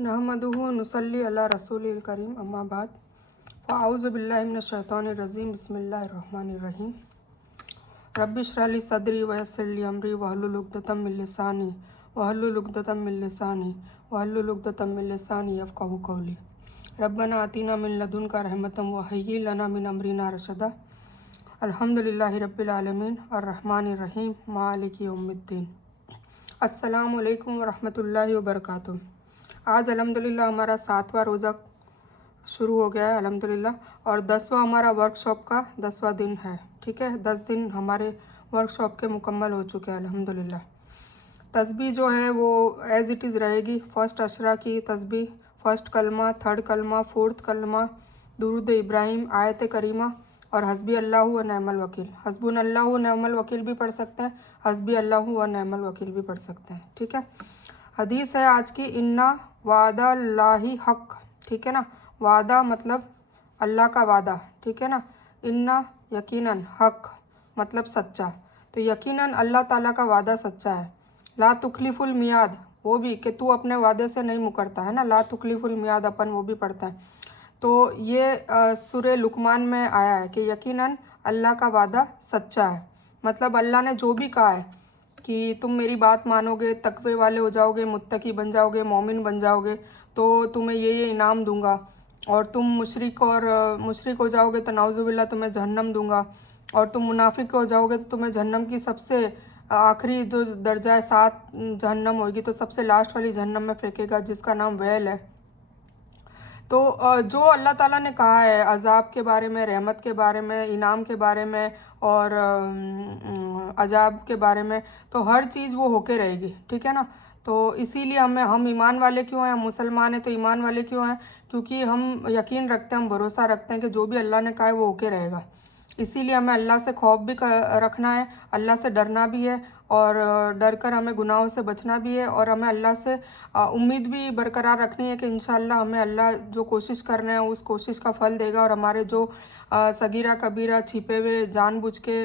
नहमदुहु नुसल्ली अला रसूलिल करीम अम्मा बाद फ़अऊज़ु बिल्लाहि मिनश शैतानिर रजीम बिस्मिल्लाहिर रहीम रब्बि इश्रह ली सदरी व यस्सिर ली अमरी वहलुल उक़दतम मिन लिसानी यफ़क़हू क़ौली रब्बना आतिना मिन लदुनका रहमतम व हय्यि लना मिन अमरिना रशदा अल्हम्दुलिल्लाहि रब्बिल आलमीन अर्रहमानिर रहीम मालिकि यौमिद्दीन। अस्सलामु अलैकुम व रहमतुल्लाहि व बरकातुहू। आज अल्हम्दुलिल्लाह हमारा 7वां रोज़ा शुरू हो गया है अल्हम्दुलिल्लाह, और 10वां हमारा वर्कशॉप का 10वां दिन है। ठीक है, 10 दिन हमारे वर्कशॉप के मुकम्मल हो चुके हैं अल्हम्दुलिल्लाह। तस्बीह जो है वो एज़ इट इज़ रहेगी। फ़र्स्ट अशरा की तस्बीह, फ़र्स्ट कलमा, थर्ड कलमा, फोर्थ कलमा, दुरूद इब्राहिम, आयत करीमा और हस्बी अल्लाह व नेमल वकील। हस्बुन अल्लाह व नेमल वकील भी पढ़ सकते हैं, हस्बी अल्लाह व नेमल वकील भी पढ़ सकते हैं। ठीक है, हदीस है आज की, इन्ना वादा लाही हक। ठीक है ना, वादा मतलब अल्लाह का वादा। ठीक है ना, इन्ना यकीनन, हक मतलब सच्चा। तो यकीनन अल्लाह ताला का वादा सच्चा है। ला तुखलिफुल मियाद, वो भी कि तू अपने वादे से नहीं मुकरता है ना, ला तुखलिफुल मियाद अपन वो भी पढ़ते हैं। तो ये सूरह लुकमान में आया है कि यकीनन अल्लाह का वादा सच्चा है। मतलब अल्लाह ने जो भी कहा है कि तुम मेरी बात मानोगे, तकवे वाले हो जाओगे, मुत्तकी बन जाओगे, मोमिन बन जाओगे, तो तुम्हें ये इनाम दूंगा। और तुम मुशरिक हो जाओगे तो नाउज़ुबिल्लाह तुम्हें जहन्नम दूंगा। और तुम मुनाफिक हो जाओगे तो तुम्हें जहन्नम की सबसे आखिरी जो दर्जा है, 7 जहन्नम होगी, तो सबसे लास्ट वाली जहन्नम में फेंकेगा, जिसका नाम वैल है। तो जो अल्लाह ताला ने कहा है अज़ाब के बारे में, रहमत के बारे में, इनाम के बारे में और अज़ाब के बारे में, तो हर चीज़ वो होके रहेगी। ठीक है ना, तो इसीलिए हम ईमान वाले क्यों हैं, हम मुसलमान हैं तो ईमान वाले क्यों हैं? क्योंकि हम यकीन रखते हैं, हम भरोसा रखते हैं कि जो भी अल्लाह ने कहा है वो होके रहेगा। इसीलिए हमें अल्लाह से खौफ भी रखना है, अल्लाह से डरना भी है, और डर कर हमें गुनाहों से बचना भी है, और हमें अल्लाह से उम्मीद भी बरकरार रखनी है कि इंशाअल्लाह हमें अल्लाह जो कोशिश कर रहे हैं उस कोशिश का फल देगा, और हमारे जो सगीरा कबीरा छिपे हुए जानबूझ के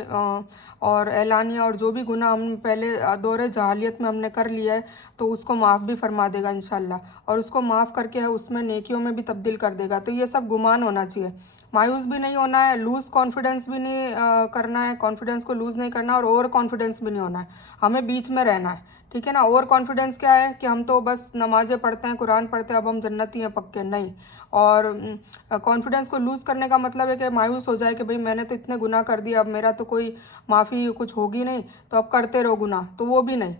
और एलानिया और जो भी गुनाह हम पहले दौरे जहालियत में हमने कर लिया है तो उसको माफ़ भी फरमा देगा इंशाअल्लाह, और उसको माफ़ करके उसमें नेकियों में भी तब्दील कर देगा। तो ये सब गुमान होना चाहिए, मायूस भी नहीं होना है, लूज़ कॉन्फिडेंस भी नहीं करना है, कॉन्फिडेंस को लूज़ नहीं करना, और ओवर कॉन्फिडेंस भी नहीं होना है, हमें बीच में रहना है। ठीक है ना, ओवर कॉन्फिडेंस क्या है कि हम तो बस नमाज़ें पढ़ते हैं, कुरान पढ़ते हैं, अब हम जन्नती हैं पक्के, नहीं। और कॉन्फिडेंस को लूज़ करने का मतलब है कि मायूस हो जाए कि भाई मैंने तो इतने गुनाह कर दिया, अब मेरा तो कोई माफ़ी कुछ होगी नहीं, तो अब करते रहो गुनाह, तो वो भी नहीं।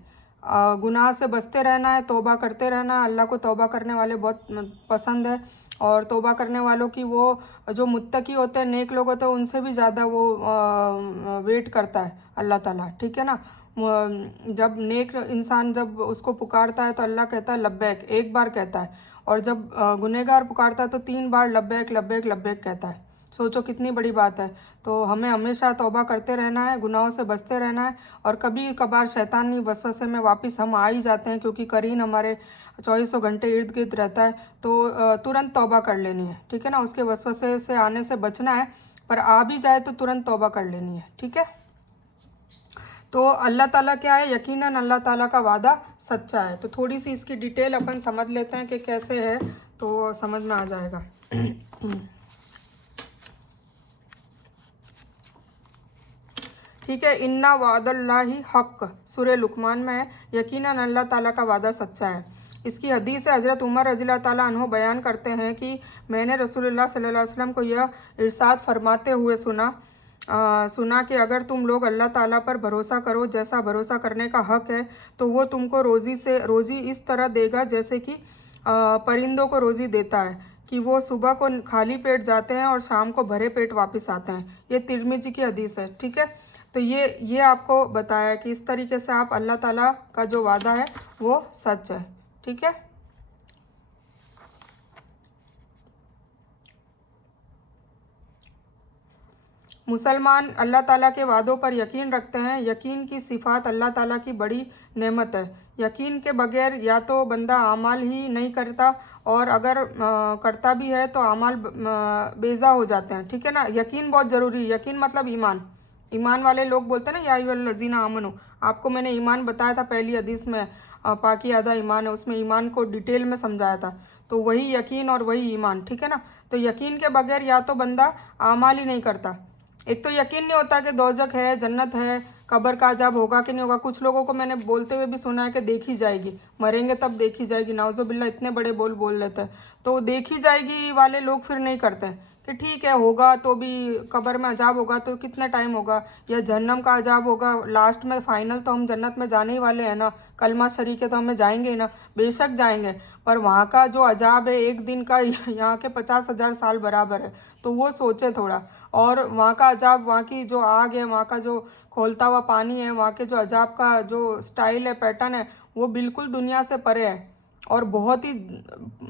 गुनाह से बचते रहना है, तौबा करते रहना है। अल्लाह को तौबा करने वाले बहुत पसंद है, और तौबा करने वालों की वो जो मुत्तकी होते हैं, नेक लोग होते हैं, उनसे भी ज़्यादा वो वेट करता है अल्लाह ताला। ठीक है ना, जब नेक इंसान जब उसको पुकारता है तो अल्लाह कहता है लब्बैक, एक बार कहता है, और जब गुनहगार पुकारता है तो 3 बार लब्बैक लब्बैक लब्बैक कहता है। सोचो कितनी बड़ी बात है। तो हमें हमेशा तौबा करते रहना है, गुनाहों से बचते रहना है, और कभी कभार शैतानी वसवसे में वापस हम आ ही जाते हैं, क्योंकि करीन हमारे 24 घंटे इर्द गिर्द रहता है, तो तुरंत तौबा कर लेनी है। ठीक है ना, उसके वसवसे से आने से बचना है, पर आ भी जाए तो तुरंत तौबा कर लेनी है। ठीक है, तो अल्लाह ताला क्या है, यकीनन अल्लाह ताला का वादा सच्चा है। तो थोड़ी सी इसकी डिटेल अपन समझ लेते हैं कि कैसे है, तो समझ में आ जाएगा। ठीक है, इन्ना वादल्लाही हक सूरह लुकमान में है, यकीनन अल्लाह ताला का वादा सच्चा है। इसकी हदीस है, हज़रत उमर रज़ियल्लाहु ताला अन्हु बयान करते हैं कि मैंने रसूलुल्लाह सल्लल्लाहु अलैहि वसल्लम को यह इरशाद फरमाते हुए सुना कि अगर तुम लोग अल्लाह ताला पर भरोसा करो जैसा भरोसा करने का हक है, तो वो तुमको रोज़ी इस तरह देगा जैसे कि परिंदों को रोज़ी देता है, कि वो सुबह को खाली पेट जाते हैं और शाम को भरे पेट वापस आते हैं। ये तिरमिजी की हदीस है। ठीक है, तो ये आपको बताया कि इस तरीके से आप अल्लाह ताला का जो वादा है वो सच है। ठीक है, मुसलमान अल्लाह ताला के वादों पर यकीन रखते हैं। यकीन की सिफात अल्लाह ताला की बड़ी नेमत है। यकीन के बगैर या तो बंदा आमाल ही नहीं करता, और अगर करता भी है तो आमाल बेजा हो जाते हैं। ठीक है ना, यकीन बहुत ज़रूरी है। यकीन मतलब ईमान। ईमान वाले लोग बोलते हैं ना, या अय्युहल्लज़ीना आमनू, आपको मैंने ईमान बताया था पहली हदीस में, पाकी आधा ईमान है, उसमें ईमान को डिटेल में समझाया था। तो वही यकीन और वही ईमान, ठीक है ना। तो यकीन के बगैर या तो बंदा आमाल ही नहीं करता। एक तो यकीन नहीं होता कि दोजक है, जन्नत है, कब्र का अजाब होगा कि नहीं होगा। कुछ लोगों को मैंने बोलते हुए भी सुना है कि देखी जाएगी, मरेंगे तब देखी जाएगी। नाउजुबिल्ला इतने बड़े बोल बोल लेते हैं। तो देखी जाएगी वाले लोग फिर नहीं करते हैं कि ठीक है होगा तो भी, कब्र में अजाब होगा तो कितना टाइम होगा, या जहन्नम का अजाब होगा, लास्ट में फाइनल तो हम जन्नत में जाने ही वाले हैं ना, कलमा शरीक है तो हमें जाएंगे ही ना, बेशक जाएंगे। पर वहाँ का जो अजाब है एक दिन का यहाँ के 50,000 साल बराबर है। तो वो सोचे थोड़ा। और वहाँ का अजाब, वहाँ की जो आग है, वहाँ का जो खोलता हुआ पानी है, वहाँ के जो अजाब का जो स्टाइल है, पैटर्न है, वो बिल्कुल दुनिया से परे है और बहुत ही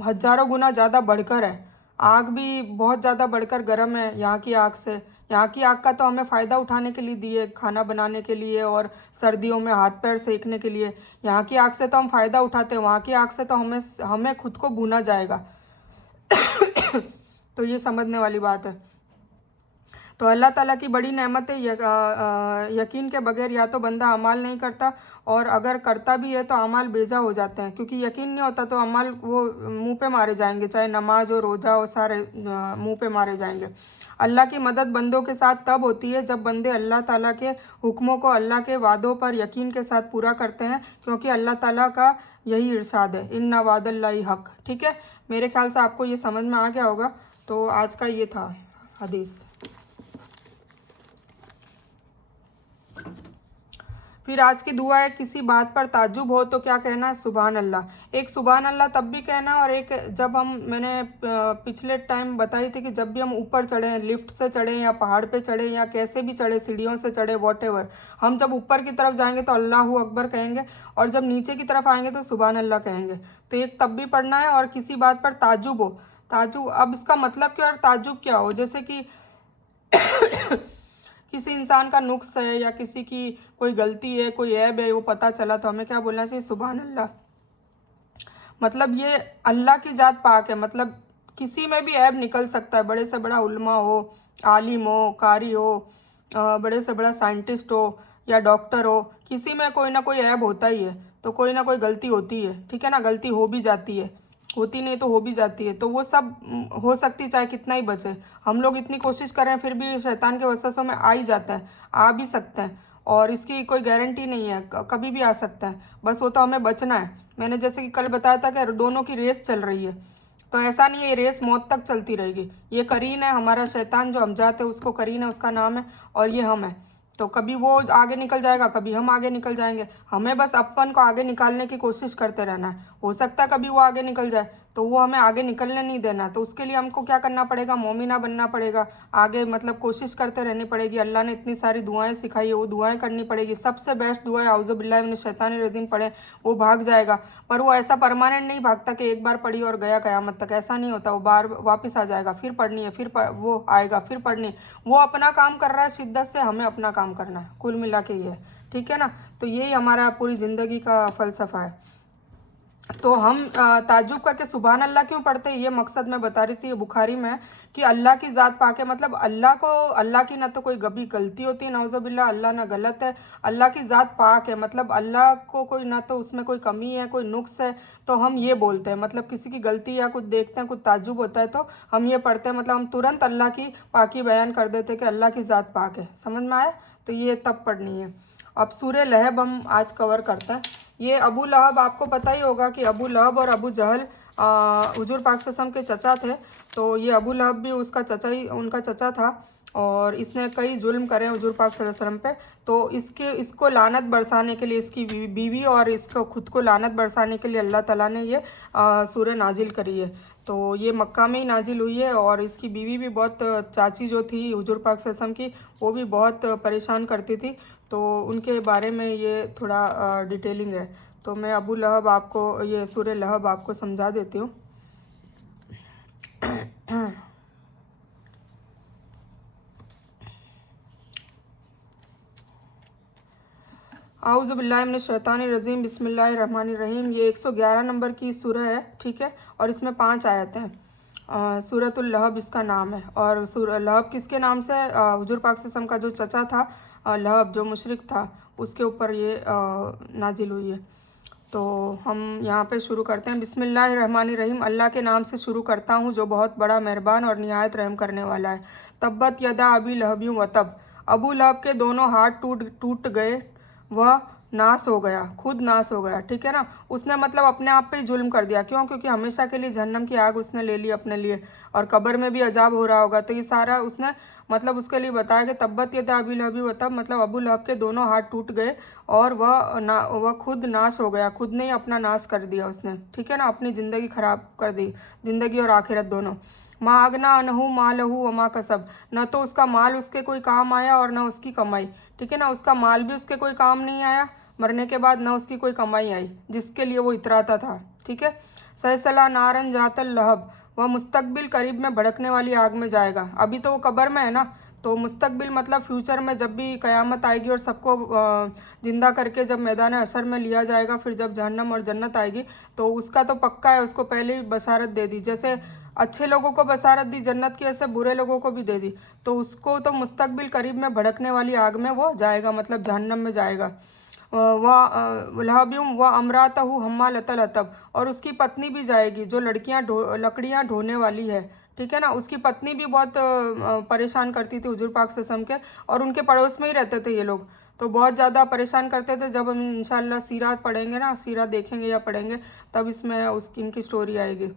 हजारों गुना ज़्यादा बढ़कर है। आग भी बहुत ज़्यादा बढ़कर गर्म है यहाँ की आग से। यहाँ की आग का तो हमें फ़ायदा उठाने के लिए दी है, खाना बनाने के लिए और सर्दियों में हाथ पैर सेकने के लिए। यहाँ की आग से तो हम फ़ायदा उठाते हैं, वहाँ की आग से तो हमें हमें खुद को भूना जाएगा। तो ये समझने वाली बात है। तो अल्लाह ताला की बड़ी नेमत है। यकीन के बगैर या तो बंदा अमाल नहीं करता, और अगर करता भी है तो अमाल बेजा हो जाते हैं, क्योंकि यकीन नहीं होता तो अमाल वो मुंह पे मारे जाएंगे, चाहे नमाज हो, रोज़ा हो, सारे मुंह पे मारे जाएंगे। अल्लाह की मदद बंदों के साथ तब होती है जब बंदे अल्लाह ताला के हुक्मों को, अल्लाह के वादों पर यकीन के साथ पूरा करते हैं, क्योंकि अल्लाह ताला का यही इरशाद है, इन्ना वादल्लाहि हक। ठीक है, मेरे ख्याल से आपको ये समझ में आ गया होगा। तो आज का ये था हदीस। फिर आज की दुआ है, किसी बात पर ताज्जुब हो तो क्या कहना है? सुबहान अल्लाह। एक सुबहान अल्लाह तब भी कहना है, और एक जब हम, मैंने पिछले टाइम बताई थी कि जब भी हम ऊपर चढ़ें, लिफ्ट से चढ़ें या पहाड़ पे चढ़ें या कैसे भी चढ़े, सीढ़ियों से चढ़े, वॉटेवर, हम जब ऊपर की तरफ जाएंगे तो अल्लाह अकबर कहेंगे, और जब नीचे की तरफ आएंगे तो सुबहान अल्लाह कहेंगे। तो एक तब भी पढ़ना है। और किसी बात पर ताज्जुब हो, ताज्जुब, अब इसका मतलब क्या और ताज्जुब क्या हो? जैसे कि किसी इंसान का नुक्स है या किसी की कोई गलती है, कोई ऐब है, वो पता चला, तो हमें क्या बोलना चाहिए? सुभान अल्लाह। मतलब ये अल्लाह की ज़ात पाक है, मतलब किसी में भी ऐब निकल सकता है। बड़े से बड़ा उल्मा हो, आलिम हो, कारी हो, बड़े से बड़ा साइंटिस्ट हो या डॉक्टर हो, किसी में कोई ना कोई ऐब होता ही है। तो कोई ना कोई गलती होती है, ठीक है ना। गलती हो भी जाती है, होती नहीं तो हो भी जाती है। तो वो सब हो सकती, चाहे कितना ही बचे। हम लोग इतनी कोशिश कर रहे हैं फिर भी शैतान के वसवसों में आ ही जाता है, आ भी सकते हैं, और इसकी कोई गारंटी नहीं है, कभी भी आ सकता है। बस वो तो हमें बचना है। मैंने जैसे कि कल बताया था कि दोनों की रेस चल रही है, तो ऐसा नहीं है ये रेस मौत तक चलती रहेगी। ये करीन है हमारा शैतान, जो हमजात है उसको करीन है, उसका नाम है, और ये हम है। तो कभी वो आगे निकल जाएगा, कभी हम आगे निकल जाएंगे। हमें बस अपन को आगे निकालने की कोशिश करते रहना है। हो सकता है कभी वो आगे निकल जाए, तो वो हमें आगे निकलने नहीं देना। तो उसके लिए हमको क्या करना पड़ेगा? मोमिना बनना पड़ेगा, आगे मतलब कोशिश करते रहनी पड़ेगी। अल्लाह ने इतनी सारी दुआएं सिखाई है, वो दुआएं करनी पड़ेगी। सबसे बेस्ट दुआ है औज़ु बिल्लाहि मिनश शैतानिर रजीम पढ़े, वो भाग जाएगा। पर वो ऐसा परमानेंट नहीं भागता कि एक बार पढ़ी और गया क़यामत तक, ऐसा नहीं होता। वो बार वापस आ जाएगा, फिर पढ़नी है, फिर वो आएगा, फिर पढ़नी। वो अपना काम कर रहा है शिद्दत से, हमें अपना काम करना है। कुल मिला के ये है, ठीक है ना। तो यही हमारा पूरी ज़िंदगी का फ़लसफ़ा है। तो हम ताज्जुब करके सुबहान अल्लाह क्यों पढ़ते हैं, ये मकसद मैं बता रही थी। ये बुखारी में है कि अल्लाह की ज़ात पाक है, मतलब अल्लाह को, अल्लाह की ना तो कोई कभी गलती होती है, नौज़ुबिल्लाह, अल्लाह ना गलत है। अल्लाह की ज़ात पाक है, मतलब अल्लाह को कोई ना तो उसमें कोई कमी है, कोई नुक्स है। तो हम ये बोलते हैं, मतलब किसी की गलती या कुछ देखते हैं, कुछ ताज्जुब होता है तो हम ये पढ़ते हैं, मतलब हम तुरंत अल्लाह की पाकी बयान कर देते हैं कि अल्लाह की ज़ात पाक है। समझ में आया? तो ये तब पढ़नी है। अब सूरह लहब हम आज कवर करते हैं। ये अबू लहब, आपको पता ही होगा कि अबू लहब और अबू जहल हुजूर पाक सल्लल्लाहु अलैहि वसल्लम के चचा थे। तो ये अबू लहब भी उसका चचा ही, उनका चचा था, और इसने कई जुल्म करे हुजूर पाक सल्लल्लाहु अलैहि वसल्लम पे। तो इसको लानत बरसाने के लिए, इसकी बीवी और इसको खुद को लानत बरसाने के लिए अल्लाह ताला ने ये सूरह नाजिल करी है। तो ये मक्का में ही नाजिल हुई है, और इसकी बीवी भी बहुत, चाची जो थी हुजूर पाक सल्लल्लाहु अलैहि वसल्लम की, वो भी बहुत परेशान करती थी। तो उनके बारे में ये थोड़ा डिटेलिंग है। तो मैं अबू लहब आपको, ये सूरह लहब आपको समझा देती हूँ। आऊज़ु बिल्लाहि मिनश शैतानिर रजीम, बिस्मिल्लाहिर रहमानिर रहीम। ये 111 नंबर की सूरह है, ठीक है, और इसमें 5 आयत हैं। सूरतुल लहब इसका नाम है। और सूरह लहब किसके नाम से? हुजूर पाक सल्लल्लाहु अलैहि वसल्लम का जो चचा था लहब, जो मुशरिक था, उसके ऊपर ये नाजिल हुई है। तो हम यहाँ पे शुरू करते हैं। बिस्मिल्लाहिर्रहमानिर्रहीम, अल्लाह के नाम से शुरू करता हूँ जो बहुत बड़ा मेहरबान और निहायत रहम करने वाला है। तब्बत यदा अबी लहब व तब, अबू लहब के दोनों हाथ टूट टूट गए, वह नाश हो गया, खुद नाश हो गया। ठीक है ना, उसने मतलब अपने आप पे ही जुल्म कर दिया। क्यों? क्योंकि हमेशा के लिए जहन्नम की आग उसने ले ली अपने लिए, और कब्र में भी अजाब हो रहा होगा। तो ये सारा उसने मतलब उसके लिए बताया कि तब्बत यदा अबी लहब व तब, मतलब अबू लहब के दोनों हाथ टूट गए और वह खुद नाश हो गया, खुद ने ही अपना नाश कर दिया उसने। ठीक है ना, अपनी ज़िंदगी खराब कर दी, ज़िंदगी और आखिरत दोनों। माँ अगना अनहु माँ लहू वमा कसब, न तो उसका माल उसके कोई काम आया और न उसकी कमाई। ठीक है ना, उसका माल भी उसके कोई काम नहीं आया मरने के बाद, न उसकी कोई कमाई आई जिसके लिए वो इतराता था। ठीक है। सहसला नारन जातल लहब, वह मुस्तकबिल करीब में भड़कने वाली आग में जाएगा। अभी तो वो कब्र में है ना, तो मुस्तकबिल मतलब फ्यूचर में जब भी क़यामत आएगी और सबको ज़िंदा करके जब मैदान हशर में लिया जाएगा, फिर जब जहन्नम और जन्नत आएगी, तो उसका तो पक्का है, उसको पहले ही बशारत दे दी। जैसे अच्छे लोगों को बशारत दी जन्नत की, ऐसे बुरे लोगों को भी दे दी। तो उसको तो मुस्तकबिल करीब में भड़कने वाली आग में वो जाएगा, मतलब जहन्नम में जाएगा। वह लहब्युम व अमरातहु हम्मालतल हतब, और उसकी पत्नी भी जाएगी जो लकड़ियाँ ढोने वाली है। ठीक है ना, उसकी पत्नी भी बहुत परेशान करती थी हुजूर पाक सल्लल्लाहु अलैहि वसल्लम के, और उनके पड़ोस में ही रहते थे ये लोग, तो बहुत ज़्यादा परेशान करते थे। जब हम इंशाल्लाह सीरात पढ़ेंगे ना, सीरा देखेंगे या पढ़ेंगे, तब इसमें उसकी इनकी स्टोरी आएगी।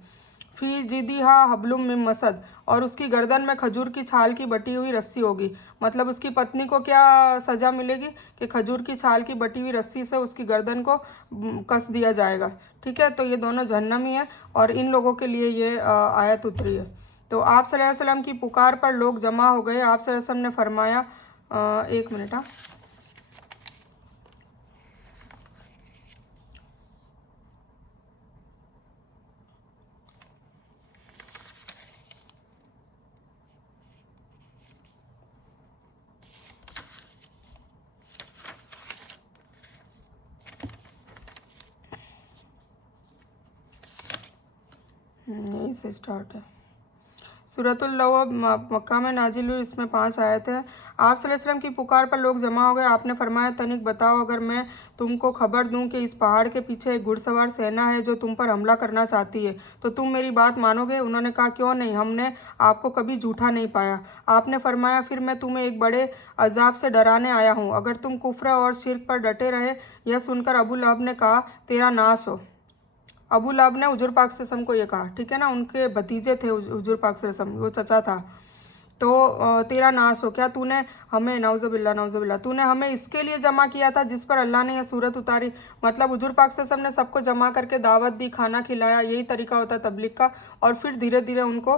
फी जिदिहा हबलुम मिन मसद, और उसकी गर्दन में खजूर की छाल की बटी हुई रस्सी होगी। मतलब उसकी पत्नी को क्या सज़ा मिलेगी कि खजूर की छाल की बटी हुई रस्सी से उसकी गर्दन को कस दिया जाएगा। ठीक है, तो ये दोनों जहन्नमी है और इन लोगों के लिए ये आयत उतरी है। तो आप सल्लल्लाहु अलैहि वसल्लम की पुकार पर लोग जमा हो गए। आप सल्लल्लाहु अलैहि वसल्लम ने फरमाया, एक मिनट, हाँ, यहीं से स्टार्ट है। सूरतुल लहब मक्का में नाजिल हुई, इसमें 5 आयत है। आप सल्लल्लाहु अलैहि वसल्लम की पुकार पर लोग जमा हो गए। आपने फरमाया, तनिक बताओ, अगर मैं तुमको खबर दूं कि इस पहाड़ के पीछे एक घुड़सवार सेना है जो तुम पर हमला करना चाहती है, तो तुम मेरी बात मानोगे? उन्होंने कहा, क्यों नहीं, हमने आपको कभी झूठा नहीं पाया। आपने फरमाया, फिर मैं तुम्हें एक बड़े अजाब से डराने आया हूँ, अगर तुम कुफ्र और शिर्क पर डटे रहे। यह सुनकर अबू लहब ने कहा, तेरा नाश हो। अबू लहब ने हुजूर पाक सल्लल्लाहु अलैहि वसल्लम को ये कहा। ठीक है ना, उनके भतीजे थे हुजूर पाक सल्लल्लाहु अलैहि वसल्लम, वो चचा था। तो तेरा नाश हो, क्या तूने हमें, नाउज़ुबिल्लाह नाउज़ुबिल्लाह, तूने हमें इसके लिए जमा किया था जिस पर अल्लाह ने यह सूरत उतारी? मतलब हुजूर पाक सल्लल्लाहु अलैहि वसल्लम ने सबको जमा करके दावत दी, खाना खिलाया, यही तरीका होता है तबलीग का। और फिर धीरे धीरे उनको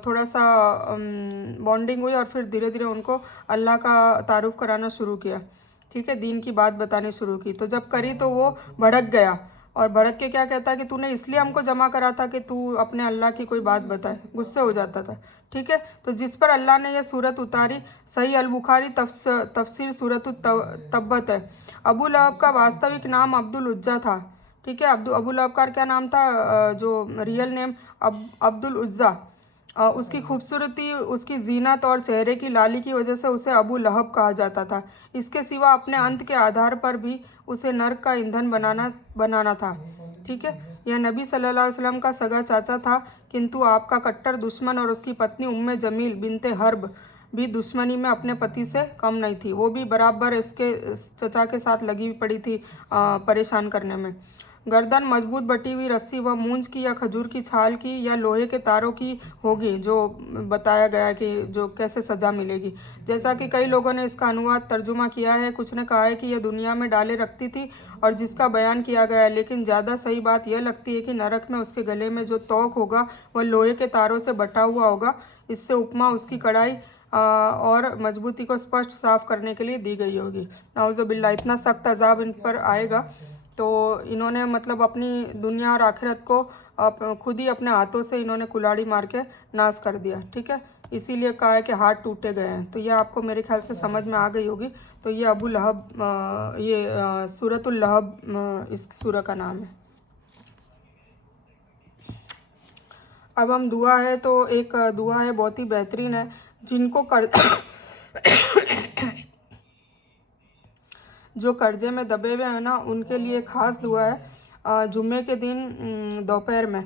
थोड़ा सा बॉन्डिंग हुई, और फिर धीरे धीरे उनको अल्लाह का तारुफ कराना शुरू किया। ठीक है, दीन की बात बतानी शुरू की। तो जब करी तो वो भड़क गया, और भड़क के क्या कहता है कि तूने इसलिए हमको जमा करा था कि तू अपने अल्लाह की कोई बात बताए, गुस्से हो जाता था। ठीक है, तो जिस पर अल्लाह ने यह सूरत उतारी, सही अल बुखारी तफसीर सूरत तब्बत है। अबू लहब का वास्तविक नाम अब्दुल उज्जा था। ठीक है, अबू लहब का क्या नाम था? जो रियल नेम अब्दुल उज्जा। उसकी खूबसूरती, उसकी जीनत और चेहरे की लाली की वजह से उसे अबू लहब कहा जाता था। इसके सिवा अपने अंत के आधार पर भी उसे नर्क का ईंधन बनाना था। ठीक है, यह नबी सल्लल्लाहु अलैहि वसल्लम का सगा चाचा था, किंतु आपका कट्टर दुश्मन, और उसकी पत्नी उम्मे जमील बिनते हर्ब भी दुश्मनी में अपने पति से कम नहीं थी। वो भी बराबर इसके चचा के साथ लगी पड़ी थी परेशान करने में। गर्दन मजबूत बटी हुई रस्सी व मूंज की या खजूर की छाल की या लोहे के तारों की होगी, जो बताया गया कि जो कैसे सज़ा मिलेगी। जैसा कि कई लोगों ने इसका अनुवाद तर्जुमा किया है। कुछ ने कहा है कि यह दुनिया में डाले रखती थी और जिसका बयान किया गया है, लेकिन ज़्यादा सही बात यह लगती है कि नरक में उसके गले में जो तोक होगा वह लोहे के तारों से बटा हुआ होगा। इससे उपमा उसकी कड़ाई और मजबूती को स्पष्ट साफ करने के लिए दी गई होगी। नाउज़ुबिल्लाह, इतना सख्त अजाब इन पर आएगा। तो इन्होंने मतलब अपनी दुनिया और आखिरत को खुद ही अपने हाथों से इन्होंने कुल्हाड़ी मार के नाश कर दिया। ठीक है, इसीलिए कहा है कि हाथ टूटे गए हैं। तो ये आपको मेरे ख्याल से समझ में आ गई होगी। तो ये अबू लहब, ये सूरतुल लहब इस सूरा का नाम है। अब हम दुआ है, तो एक दुआ है बहुत ही बेहतरीन है, जिनको कर जो कर्जे में दबे हुए हैं ना उनके लिए ख़ास दुआ है। जुम्मे के दिन दोपहर में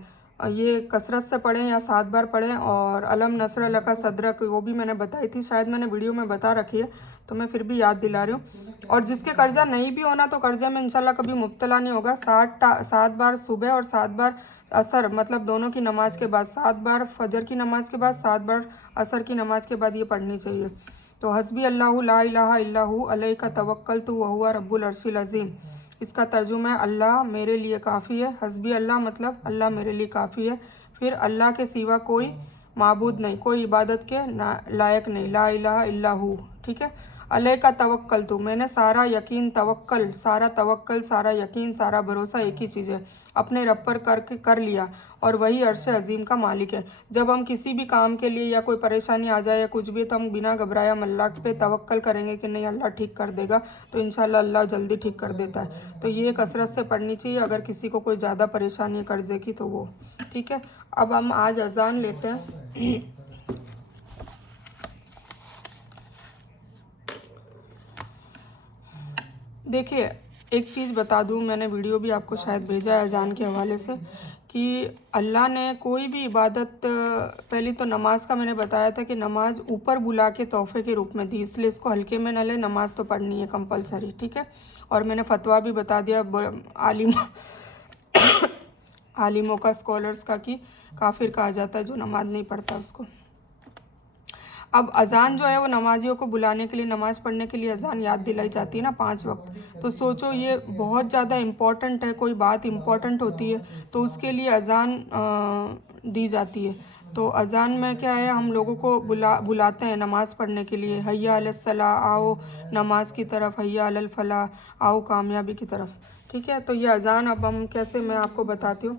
ये कसरत से पढ़ें या 7 बार पढ़ें। और अलम नसर लका सदरक वो भी मैंने बताई थी, शायद मैंने वीडियो में बता रखी है तो मैं फिर भी याद दिला रही हूँ। और जिसके कर्जा नहीं भी होना तो कर्जे में इंशाल्लाह कभी मुब्तला नहीं होगा। 7 बार सुबह और 7 बार असर, मतलब दोनों की नमाज के बाद, 7 बार फजर की नमाज के बाद, 7 बार असर की नमाज के बाद ये पढ़नी चाहिए। तो हस्बी अल्लाहु ला इलाहा इल्लहु अलैहि का तवक्कलतु व हुवा रब्बुल अर्शिल अज़ीम। इसका तर्जुमा है अल्लाह मेरे लिए काफ़ी है। हस्बी अल्लाह मतलब अल्लाह मेरे लिए काफ़ी है। फिर अल्लाह के सिवा कोई माबूद नहीं, कोई इबादत के लायक नहीं, ला इलाहा इल्लहु। ठीक है। अलैहि का तवक्कलतु मैंने सारा यकीन, तवक्कल सारा, तवक्कल सारा, यकीन सारा, भरोसा एक ही चीज़ है, अपने रब पर करके कर लिया और वही अर्श अज़ीम का मालिक है। जब हम किसी भी काम के लिए या कोई परेशानी आ जाए या कुछ भी, तो हम बिना घबराए हम अल्लाह पे तवक्कल करेंगे कि नहीं अल्लाह ठीक कर देगा, तो इंशाल्लाह अल्लाह जल्दी ठीक कर देता है। तो ये कसरत से पढ़नी चाहिए अगर किसी को कोई ज़्यादा परेशानी है कर्जे की तो वो। ठीक है। अब हम आज अजान लेते हैं। देखिए एक चीज़ बता दूं, मैंने वीडियो भी आपको शायद भेजा है अजान के हवाले से, कि अल्लाह ने कोई भी इबादत, पहली तो नमाज का मैंने बताया था कि नमाज ऊपर बुला के तोहफे के रूप में दी, इसलिए इसको हल्के में न ले, नमाज तो पढ़नी है कंपलसरी। ठीक है। और मैंने फतवा भी बता दिया आलिमों का, स्कॉलर्स का, कि काफिर कहा जाता है जो नमाज नहीं पढ़ता उसको। अब अज़ान जो है वो नमाजियों को बुलाने के लिए, नमाज़ पढ़ने के लिए अज़ान याद दिलाई जाती है ना 5 वक्त। तो सोचो ये बहुत ज़्यादा इम्पॉर्टेंट है, कोई बात इम्पॉर्टेंट होती है तो उसके लिए अज़ान दी जाती है। तो अज़ान में क्या है, हम लोगों को बुलाते हैं नमाज़ पढ़ने के लिए, हैया अलस सलाह आओ नमाज की तरफ, हैया अलल फलाह आओ कामयाबी की तरफ। ठीक है। तो ये अज़ान अब हम कैसे, मैं आपको बताती हूँ।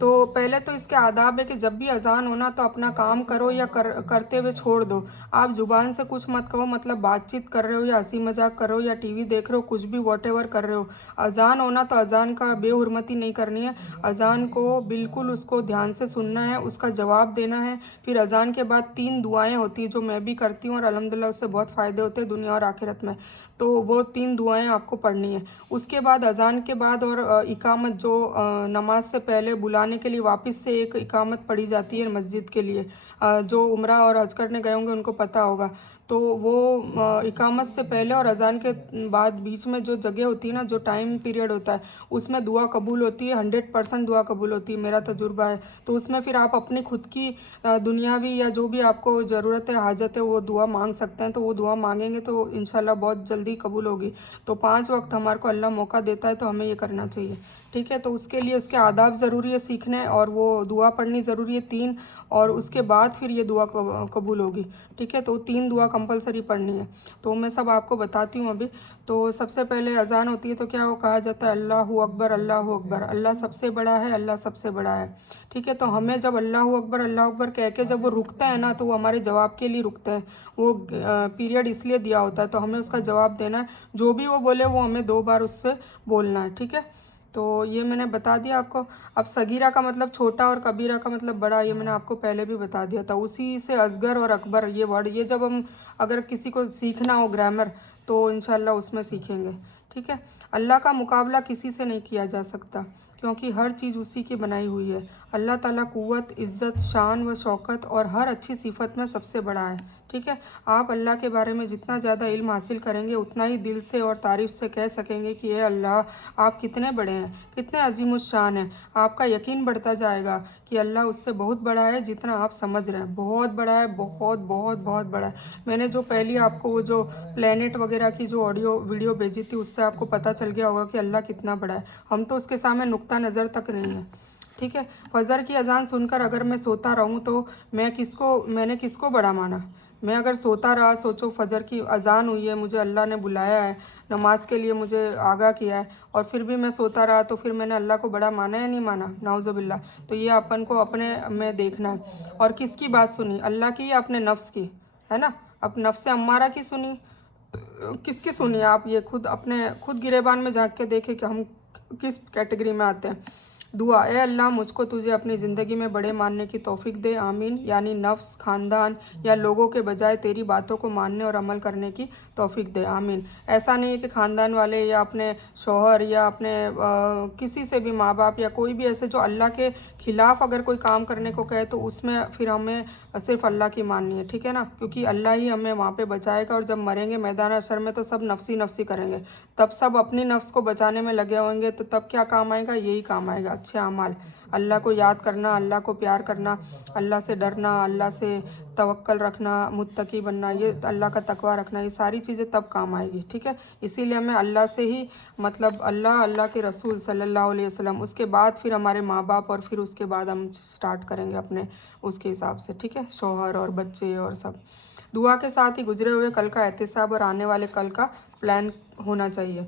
तो पहले तो इसके आदाब है कि जब भी अज़ान होना तो अपना काम करो या करते हुए छोड़ दो। आप ज़ुबान से कुछ मत कहो, मतलब बातचीत कर रहे हो या हंसी मजाक कर रहे हो या टीवी देख रहे हो, कुछ भी वॉटेवर कर रहे हो, अज़ान होना तो अज़ान का बेहुरमती नहीं करनी है। अज़ान को बिल्कुल उसको ध्यान से सुनना है, उसका जवाब देना है। फिर अज़ान के बाद 3 दुआएँ होती है जो मैं भी करती हूँ और अल्हम्दुलिल्लाह उससे बहुत फ़ायदे होते हैं दुनिया और आखिरत में। तो वो 3 दुआएं आपको पढ़नी है। उसके बाद अज़ान के बाद और इकामत, जो नमाज से पहले बुलाने के लिए वापस से एक इकामत पढ़ी जाती है मस्जिद के लिए। जो उम्रा और हज करने गए होंगे उनको पता होगा। तो वो इकामत से पहले और अज़ान के बाद बीच में जो जगह होती है ना, जो टाइम पीरियड होता है, उसमें दुआ कबूल होती है, 100% दुआ कबूल होती है, मेरा तजुर्बा है। तो उसमें फिर आप अपनी खुद की दुनियावी या जो भी आपको ज़रूरत है, हाजत है, वो दुआ मांग सकते हैं। तो वो दुआ मांगेंगे तो इंशाल्लाह बहुत जल्दी कबूल होगी। तो 5 वक्त हमारे को अल्लाह मौका देता है तो हमें ये करना चाहिए। ठीक है। तो उसके लिए उसके आदाब ज़रूरी है सीखने, और वो दुआ पढ़नी ज़रूरी है 3, और उसके बाद फिर ये दुआ कबूल होगी। ठीक है। तो 3 दुआ कंपलसरी पढ़नी है। तो मैं सब आपको बताती हूँ अभी। तो सबसे पहले अज़ान होती है तो क्या वो कहा जाता है, अल्लाहु अकबर, अल्लाहु अकबर, अल्लाह सबसे बड़ा है, अल्लाह सबसे बड़ा है। ठीक है। तो हमें जब अल्लाहु अकबर कह के जब वो रुकते हैं ना, तो वो हमारे जवाब के लिए रुकते हैं। वो पीरियड इसलिए दिया होता है, तो हमें उसका जवाब देना है। जो भी वो बोले वो हमें 2 बार उससे बोलना है। ठीक है। तो ये मैंने बता दिया आपको। अब सगीरा का मतलब छोटा और कबीरा का मतलब बड़ा, ये मैंने आपको पहले भी बता दिया था। उसी से असगर और अकबर ये वर्ड, ये जब हम अगर किसी को सीखना हो ग्रामर तो इंशाल्लाह उसमें सीखेंगे। ठीक है। अल्लाह का मुकाबला किसी से नहीं किया जा सकता, क्योंकि हर चीज़ उसी की बनाई हुई है। अल्लाह ताला क़ुव्वत, इज़्ज़त, शान व शौकत और हर अच्छी सिफत में सबसे बड़ा है। ठीक है। आप अल्लाह के बारे में जितना ज़्यादा इल्म हासिल करेंगे उतना ही दिल से और तारीफ़ से कह सकेंगे कि ए अल्लाह आप कितने बड़े हैं, कितने अजीमुश्शान हैं। आपका यकीन बढ़ता जाएगा कि अल्लाह उससे बहुत बड़ा है जितना आप समझ रहे हैं। बहुत बड़ा है, बहुत बहुत बहुत बड़ा है। मैंने जो पहली आपको वो जो प्लेनेट वगैरह की जो ऑडियो वीडियो भेजी थी, उससे आपको पता चल गया होगा कि अल्लाह कितना बड़ा है। हम तो उसके सामने नुक्ता नज़र तक नहीं है। ठीक है। फजर की अजान सुनकर अगर मैं सोता रहूं तो मैंने किसको बड़ा माना। मैं अगर सोता रहा, सोचो फजर की अजान हुई है, मुझे अल्लाह ने बुलाया है, नमाज के लिए मुझे आगाह किया है, और फिर भी मैं सोता रहा, तो फिर मैंने अल्लाह को बड़ा माना या नहीं माना, नाउज़ुबिल्लाह। तो ये अपन को अपने में देखना है। और किसकी बात सुनी, अल्लाह की या अपने नफ्स की, है ना। अब नफ्स अम्मारा की सुनी, किसकी सुनी आप, ये खुद अपने खुद गिरेबान में झांक के देखें कि हम किस कैटेगरी में आते हैं। दुआ, ए अल्लाह मुझको तुझे अपनी ज़िंदगी में बड़े मानने की तौफीक दे, आमीन। यानी नफ्स, ख़ानदान या लोगों के बजाय तेरी बातों को मानने और अमल करने की तौफीक दे, आमीन। ऐसा नहीं है कि ख़ानदान वाले या अपने शौहर या अपने किसी से भी माँ बाप या कोई भी ऐसे जो अल्लाह के ख़िलाफ़ अगर कोई काम करने को कहे तो उसमें फिर हमें सिर्फ अल्लाह की माननी है, ठीक है ना, क्योंकि अल्लाह ही हमें वहाँ पे बचाएगा। और जब मरेंगे मैदान हशर में तो सब नफसी नफसी करेंगे, तब सब अपनी नफ्स को बचाने में लगे होंगे, तो तब क्या काम आएगा, यही काम आएगा, अच्छे अमाल, अल्लाह को याद करना, अल्लाह को प्यार करना, अल्लाह से डरना, अल्लाह से तवक्कल रखना, मुत्तकी बनना, ये अल्लाह का तकवा रखना, ये सारी चीज़ें तब काम आएगी, ठीक है। इसीलिए हमें अल्लाह से ही मतलब अल्लाह, अल्लाह के रसूल सल्लल्लाहु अलैहि वसल्लम, उसके बाद फिर हमारे माँ बाप, और फिर उसके बाद हम स्टार्ट करेंगे अपने उसके हिसाब से, ठीक है, शौहर और बच्चे और सब। दुआ के साथ ही गुजरे हुए कल का एहतिसाब और आने वाले कल का प्लान होना चाहिए।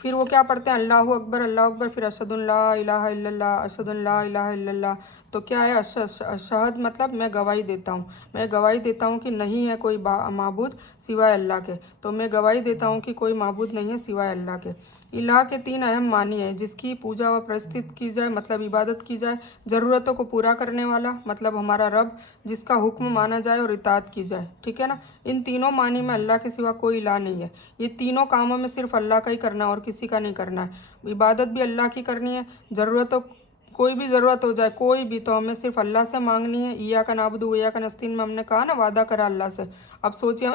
फिर वो क्या पढ़ते हैं, अल्लाहु अकबर, अल्लाह अकबर, फिर अशहदु ला इलाहा इल्लल्लाह, अशहदु ला इलाहा इल्लल्लाह। तो क्या है अशहद, मतलब मैं गवाही देता हूँ, मैं गवाही देता हूँ कि नहीं है कोई माबूद सिवाय अल्लाह के। तो मैं गवाही देता हूँ कि कोई माबूद नहीं है सिवाय अल्लाह के। इलाह के तीन अहम मानी है, जिसकी पूजा व प्रस्तुत की जाए, मतलब इबादत की जाए, ज़रूरतों को पूरा करने वाला, मतलब हमारा रब, जिसका हुक्म माना जाए और इताअत की जाए, ठीक है ना। इन तीनों मानी में अल्लाह के सिवा कोई इलाह नहीं है। ये तीनों कामों में सिर्फ अल्लाह का ही करना और किसी का नहीं करना है। इबादत भी अल्लाह की करनी है, ज़रूरतों, कोई भी ज़रूरत हो जाए कोई भी, तो हमें सिर्फ अल्लाह से मांगनी है। इय्या का नाबुदु व इय्या का नस्तीन में हमने कहा ना, वादा करा अल्लाह से। अब सोचिए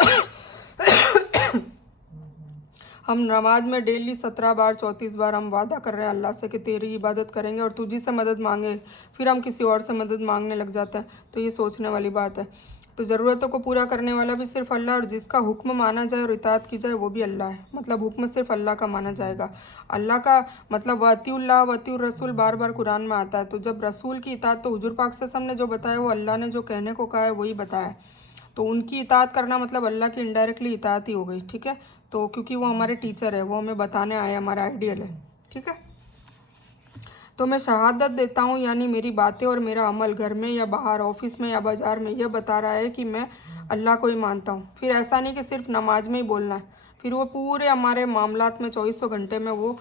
हम नमाज में डेली 17 बार 34 बार हम वादा कर रहे हैं अल्लाह से कि तेरी इबादत करेंगे और तुझी से मदद मांगे, फिर हम किसी और से मदद मांगने लग जाते हैं, तो ये सोचने वाली बात है। तो ज़रूरतों को पूरा करने वाला भी सिर्फ अल्लाह, और जिसका हुक्म माना जाए और इताअत की जाए वो भी अल्लाह है। मतलब हुक्म सिर्फ अल्लाह का माना जाएगा। अल्लाह का मतलब वतीउल्लाह वतीउर रसूल बार बार कुरान में आता है। तो जब रसूल की इताअत, तो हुजूर पाक सल्लल्लाहु अलैहि वसल्लम ने जो बताया वो अल्लाह ने जो कहने को कहा है वही बताया, तो उनकी इताअत करना मतलब अल्लाह की इनडायरेक्टली इताअत ही हो गई, ठीक है। तो क्योंकि वो हमारे टीचर है, वो हमें बताने आए, हमारा आइडियल है, ठीक है। तो मैं शहादत देता हूँ, यानी मेरी बातें और मेरा अमल घर में या बाहर, ऑफिस में या बाज़ार में, यह बता रहा है कि मैं अल्लाह को ही मानता हूँ। फिर ऐसा नहीं कि सिर्फ नमाज में ही बोलना है, फिर वो पूरे हमारे मामलात में 24 घंटे में वो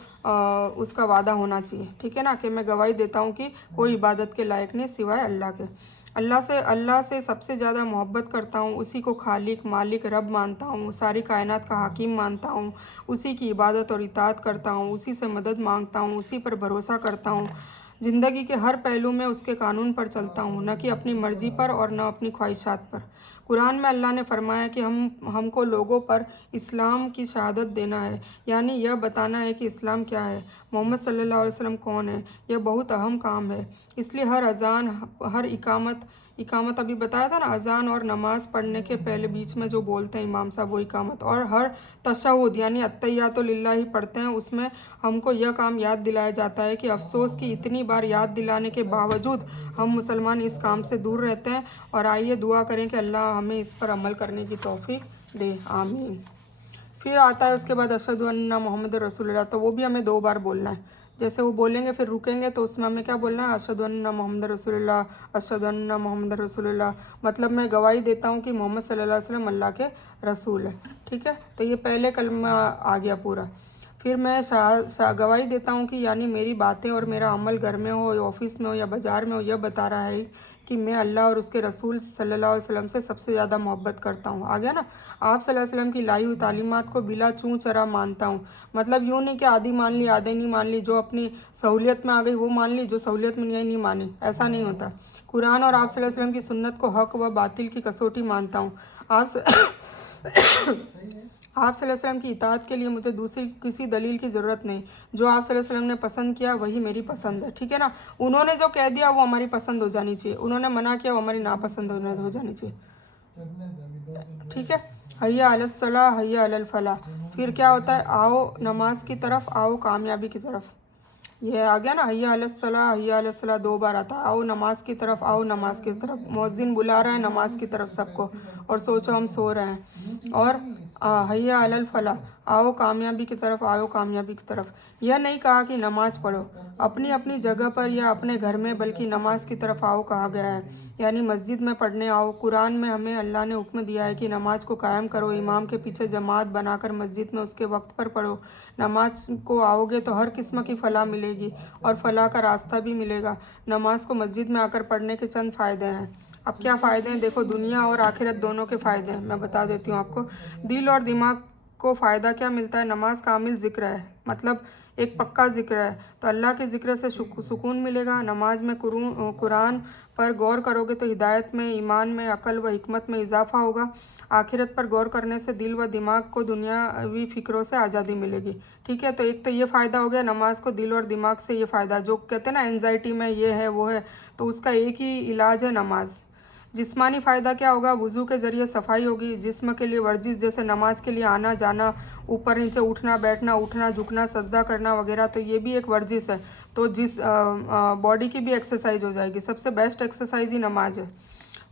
उसका वादा होना चाहिए, ठीक है ना, कि मैं गवाही देता हूँ कि कोई इबादत के लायक नहीं सिवाय अल्लाह के। अल्लाह से सबसे ज़्यादा मोहब्बत करता हूँ, उसी को खालिक मालिक रब मानता हूँ, सारी कायनात का हाकिम मानता हूँ, उसी की इबादत और इताअत करता हूँ, उसी से मदद मांगता हूँ, उसी पर भरोसा करता हूँ, ज़िंदगी के हर पहलू में उसके कानून पर चलता हूँ, न कि अपनी मर्ज़ी पर और न अपनी ख्वाहिशात पर। कुरान में अल्लाह ने फरमाया कि हमको लोगों पर इस्लाम की शहादत देना है, यानी यह बताना है कि इस्लाम क्या है, मोहम्मद सल्लल्लाहु अलैहि वसल्लम कौन है। यह बहुत अहम काम है, इसलिए हर अजान, हर इकामत अभी बताया था ना, अजान और नमाज़ पढ़ने के पहले बीच में जो बोलते हैं इमाम साहब वो इकामत, और हर तशहुद यानी अत्तहियातु लिल्लाह पढ़ते हैं, उसमें हमको यह काम याद दिलाया जाता है कि अफसोस कि इतनी बार याद दिलाने के बावजूद हम मुसलमान इस काम से दूर रहते हैं। और आइए दुआ करें कि अल्लाह हमें इस पर अमल करने की तौफीक दे, आमीन। फिर आता है उसके बाद अशहदु अन्ना मोहम्मद रसूलुल्लाह, तो वो भी हमें 2 बार बोलना है। जैसे वो बोलेंगे फिर रुकेंगे, तो उसमें हमें क्या बोलना है, अशहदु अन्ना मोहम्मद रसूलुल्लाह, अशहदु अन्ना मोहम्मद रसूलुल्लाह, मतलब मैं गवाही देता हूँ कि मोहम्मद सल्लल्लाहु अलैहि वसल्लम अल्लाह के रसूल है, ठीक है। तो ये पहले कलमा आ गया पूरा। फिर मैं गवाही देता हूँ कि यानी मेरी बातें और मेरा अमल घर में हो या ऑफिस में हो या बाज़ार में हो, यह बता रहा है कि मैं अल्लाह और उसके रसूल सल्लल्लाहु अलैहि वसल्लम से सबसे ज़्यादा मोहब्बत करता हूँ। आ गया ना, आप सल्लल्लाहु अलैहि वसल्लम की लाई हुई तालीमात को बिला चूँ चरा मानता हूँ। मतलब यूँ नहीं कि आधी मान ली आधे नहीं मान ली, जो अपनी सहूलियत में आ गई वो मान ली, जो सहूलियत में नहीं मानी, ऐसा नहीं होता। कुरान और आप सल्लल्लाहु अलैहि वसल्लम की सुन्नत को हक़ व बातिल की कसौटी मानता हूँ। आप सल्लल्लाहु अलैहि वसल्लम की इताअत के लिए मुझे दूसरी किसी दलील की ज़रूरत नहीं। जो आप सल्लल्लाहु अलैहि वसल्लम ने पसंद किया वही मेरी पसंद है, ठीक है ना। उन्होंने जो कह दिया वो हमारी पसंद हो जानी चाहिए, उन्होंने मना किया वो हमारी नापसंद हो जानी चाहिए, ठीक है। हैया अलस सलाह हैया अलल फलाह, फिर क्या होता है, आओ नमाज की तरफ, आओ कामयाबी की तरफ। ये आ गया ना, हैया अलस सलाह हैया अलस सलाह 2 बार आता है, आओ नमाज की तरफ, आओ नमाज की तरफ। मुअज्जिन बुला रहा है नमाज की तरफ सबको, और सोचो हम सो रहे हैं। और हैया अलल फलाह, आओ कामयाबी की तरफ, आओ कामयाबी की तरफ। यह नहीं कहा कि नमाज पढ़ो अपनी अपनी जगह पर या अपने घर में, बल्कि नमाज की तरफ आओ कहा गया है, यानी मस्जिद में पढ़ने आओ। कुरान में हमें अल्लाह ने हुक्म दिया है कि नमाज को कायम करो, इमाम के पीछे जमात बनाकर मस्जिद में उसके वक्त पर पढ़ो। नमाज को आओगे तो हर किस्म की फ़लाह मिलेगी और फ़लाह का रास्ता भी मिलेगा। नमाज को मस्जिद में आकर पढ़ने के चंद फ़ायदे हैं। अब क्या फ़ायदे हैं, देखो, दुनिया और आखिरत दोनों के फ़ायदे हैं, मैं बता देती हूँ आपको। दिल और दिमाग को फ़ायदा क्या मिलता है? नमाज कामिल ज़िक्र है, मतलब एक पक्का ज़िक्र है, तो अल्लाह के ज़िक्र से सुकून मिलेगा। नमाज में कुरान पर गौर करोगे तो हिदायत में, ईमान में, अकल व हिकमत में इजाफा होगा। आखिरत पर गौर करने से दिल व दिमाग को दुनियावी फ़िक्रों से आज़ादी मिलेगी। ठीक है, तो एक तो ये फ़ायदा हो गया नमाज को, दिल और दिमाग से ये फ़ायदा। जो कहते हैं ना एंजाइटी में ये है वो है, तो उसका एक ही इलाज है नमाज। जिस्मानी फ़ायदा क्या होगा? वज़ू के ज़रिए सफाई होगी। जिस्म के लिए वर्जिश जैसे नमाज के लिए आना जाना, ऊपर नीचे उठना बैठना, उठना झुकना, सजदा करना वगैरह, तो ये भी एक वर्जिश है। तो जिस बॉडी की भी एक्सरसाइज हो जाएगी। सबसे बेस्ट एक्सरसाइज ही नमाज है।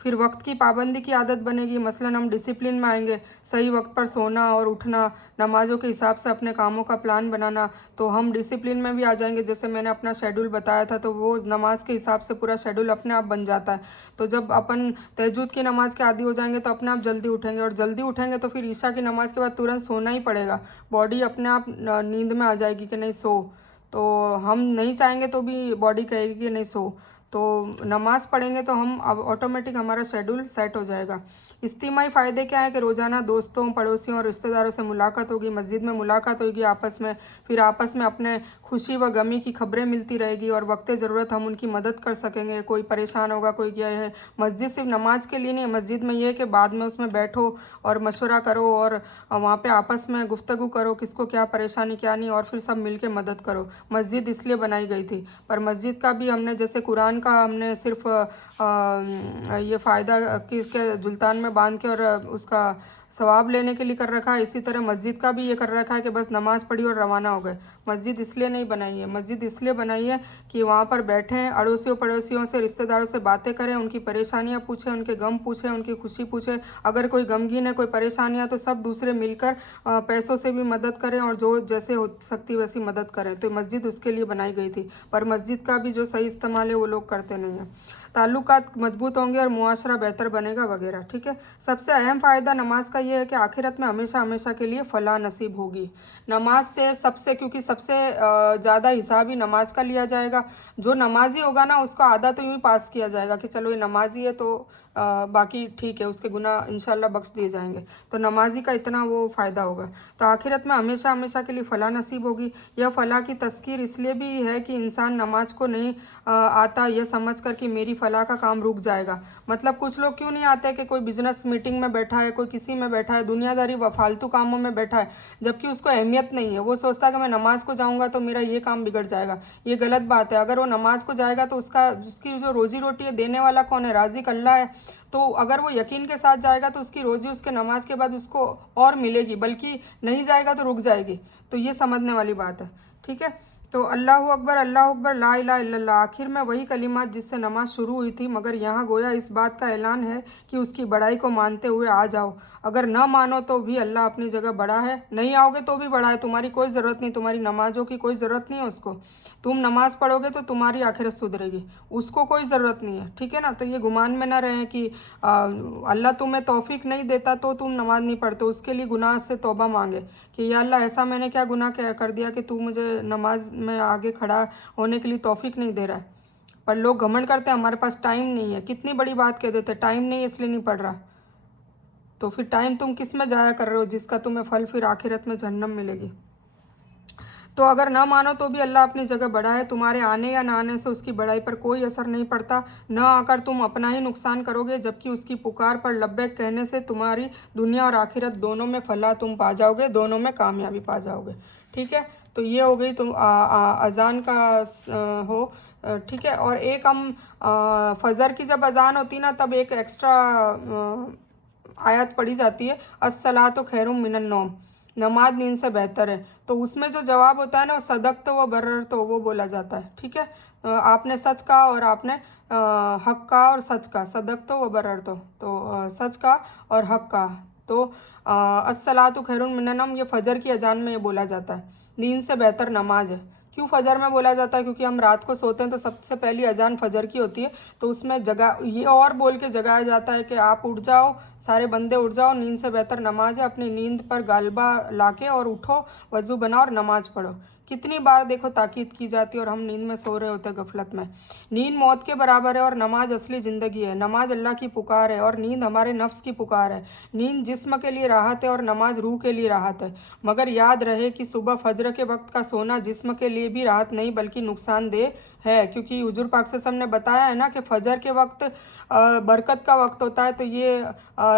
फिर वक्त की पाबंदी की आदत बनेगी, मसलन हम डिसिप्लिन में आएंगे, सही वक्त पर सोना और उठना, नमाज़ों के हिसाब से अपने कामों का प्लान बनाना, तो हम डिसिप्लिन में भी आ जाएंगे। जैसे मैंने अपना शेड्यूल बताया था, तो वो नमाज के हिसाब से पूरा शेड्यूल अपने आप बन जाता है। तो जब अपन तहज्जुद की नमाज के आदी हो जाएंगे तो अपने आप जल्दी उठेंगे, और जल्दी उठेंगे तो फिर ईशा की नमाज के बाद तुरंत सोना ही पड़ेगा। बॉडी अपने आप नींद में आ जाएगी कि नहीं सो, तो हम नहीं चाहेंगे तो भी बॉडी कहेगी कि नहीं सो। तो नमाज़ पढ़ेंगे तो हम अब ऑटोमेटिक हमारा शेड्यूल सेट हो जाएगा। इज्तिमाई फ़ायदे क्या है कि रोज़ाना दोस्तों, पड़ोसियों और रिश्तेदारों से मुलाकात होगी, मस्जिद में मुलाकात होगी आपस में, फिर आपस में अपने खुशी व गमी की खबरें मिलती रहेगी, और वक्त ज़रूरत हम उनकी मदद कर सकेंगे। कोई परेशान होगा, कोई क्या है। मस्जिद सिर्फ नमाज के लिए नहीं है, मस्जिद में ये है कि बाद में उसमें बैठो और मशवरा करो, और वहाँ पे आपस में गुफ्तगू करो, किसको क्या परेशानी क्या नहीं, और फिर सब मिल के मदद करो। मस्जिद इसलिए बनाई गई थी। पर मस्जिद का भी हमने, जैसे कुरान का हमने सिर्फ ये फ़ायदा के जुल्तान में बांध के और उसका सवाब लेने के लिए कर रखा है, इसी तरह मस्जिद का भी ये कर रखा है कि बस नमाज़ पढ़ी और रवाना हो गए। मस्जिद इसलिए नहीं बनाई है, मस्जिद इसलिए बनाई है कि वहाँ पर बैठें, अड़ोसियों पड़ोसियों से, रिश्तेदारों से बातें करें, उनकी परेशानियाँ पूछें, उनके गम पूछें, उनकी खुशी पूछें। अगर कोई गमगीन है, कोई परेशानियाँ, तो सब दूसरे मिलकर पैसों से भी मदद करें, और जो जैसे हो सकती वैसी मदद करें। तो मस्जिद उसके लिए बनाई गई थी। पर मस्जिद का भी जो सही इस्तेमाल है वो लोग करते नहीं हैं। ताल्लुकात मजबूत होंगे और मुआशरा बेहतर बनेगा वगैरह। ठीक है, सबसे अहम फ़ायदा नमाज का ये है कि आखिरत में हमेशा हमेशा के लिए फ़लाह नसीब होगी। नमाज से सबसे, क्योंकि सबसे ज़्यादा हिसाब ही नमाज का लिया जाएगा। जो नमाजी होगा ना, उसका आधा तो यूँ ही पास किया जाएगा कि चलो ये नमाजी है तो बाकी ठीक है, उसके गुनाह इंशाल्लाह बख्श दिए जाएंगे। तो नमाजी का इतना वो फ़ायदा होगा। तो आखिरत में हमेशा हमेशा के लिए फ़लाह नसीब होगी। यह फ़लाह की तज़कीर इसलिए भी है कि इंसान नमाज को नहीं आता यह समझ कर कि मेरी फ़लाह का काम रुक जाएगा। मतलब कुछ लोग क्यों नहीं आते कि कोई बिजनेस मीटिंग में बैठा है, कोई किसी में बैठा है, दुनियादारी व फालतू कामों में बैठा है, जबकि उसको अहमियत नहीं है। वो सोचता है कि मैं नमाज को जाऊँगा तो मेरा ये काम बिगड़ जाएगा। ये गलत बात है। अगर वो नमाज को जाएगा तो उसकी जो रोज़ी रोटी है देने वाला कौन है? राज़िक अल्लाह है। तो अगर वो यकीन के साथ जाएगा तो उसकी रोज़ी उसके नमाज के बाद उसको और मिलेगी, बल्कि नहीं जाएगा तो रुक जाएगी। तो ये समझने वाली बात है। ठीक है, तो अल्लाहु अकबर, ला इलाहा इल्लल्लाह, आखिर में वही कलिमात जिससे नमाज शुरू हुई थी, मगर यहाँ गोया इस बात का ऐलान है कि उसकी बड़ाई को मानते हुए आ जाओ। अगर ना मानो तो भी अल्लाह अपनी जगह बड़ा है, नहीं आओगे तो भी बड़ा है। तुम्हारी कोई ज़रूरत नहीं, तुम्हारी नमाज़ों की कोई ज़रूरत नहीं है उसको। तुम नमाज़ पढ़ोगे तो तुम्हारी आखिरत सुधरेगी, उसको कोई ज़रूरत नहीं है। ठीक है ना, तो ये गुमान में ना रहें कि अल्लाह तुम्हें तौफीक नहीं देता तो तुम नमाज़ नहीं पढ़ते। उसके लिए गुनाह से तौबा मांगे कि या अल्लाह ऐसा मैंने क्या गुनाह कर दिया कि तू मुझे नमाज में आगे खड़ा होने के लिए तौफीक नहीं दे रहा है। पर लोग घमंड करते हैं हमारे पास टाइम नहीं है। कितनी बड़ी बात कह देते, टाइम नहीं है इसलिए नहीं पढ़ रहा। तो फिर टाइम तुम किस में जाया कर रहे हो जिसका तुम्हें फल फिर आखिरत में जहन्नम मिलेगी। तो अगर ना मानो तो भी अल्लाह अपनी जगह बड़ा है। तुम्हारे आने या ना आने से उसकी बड़ाई पर कोई असर नहीं पड़ता। न आकर तुम अपना ही नुकसान करोगे, जबकि उसकी पुकार पर लब्बैक कहने से तुम्हारी दुनिया और आखिरत दोनों में फलाह तुम पा जाओगे, दोनों में कामयाबी पा जाओगे। ठीक है, तो ये हो गई तुम अज़ान का हो। ठीक है, और एक हम फ़जर की जब अज़ान होती ना तब एक एक्स्ट्रा आयत पढ़ी जाती है, अस्सलातु खैरुम मिनन नौम, नमाज नींद से बेहतर है। तो उसमें जो जवाब होता है ना, सदक तो वो बर्र तो वो बोला जाता है। ठीक है, आपने सच कहा और आपने हक कहा और सच कहा, सदक तो वो बर्र तो सच कहा और हक कहा। तो अस्सलातु खैरुम मिनन नौम ये फ़जर की अजान में ये बोला जाता है, नींद से बेहतर नमाज है। क्यों फ़जर में बोला जाता है? क्योंकि हम रात को सोते हैं तो सबसे पहली अजान फ़जर की होती है। तो उसमें जगह ये और बोल के जगाया जाता है कि आप उठ जाओ, सारे बंदे उठ जाओ, नींद से बेहतर नमाज है। अपनी नींद पर गालबा लाके और उठो, वज़ू बनाओ और नमाज़ पढ़ो। कितनी बार देखो ताकीद की जाती है और हम नींद में सो रहे होते हैं गफलत में। नींद मौत के बराबर है और नमाज असली ज़िंदगी है। नमाज अल्लाह की पुकार है और नींद हमारे नफ्स की पुकार है। नींद जिस्म के लिए राहत है और नमाज रूह के लिए राहत है। मगर याद रहे कि सुबह फजर के वक्त का सोना जिस्म के लिए भी राहत नहीं बल्कि नुकसानदेह है, क्योंकि हुजूर पाक सल्लल्लाहु अलैहि वसल्लम ने बताया है ना कि फजर के वक्त बरकत का वक्त होता है, तो ये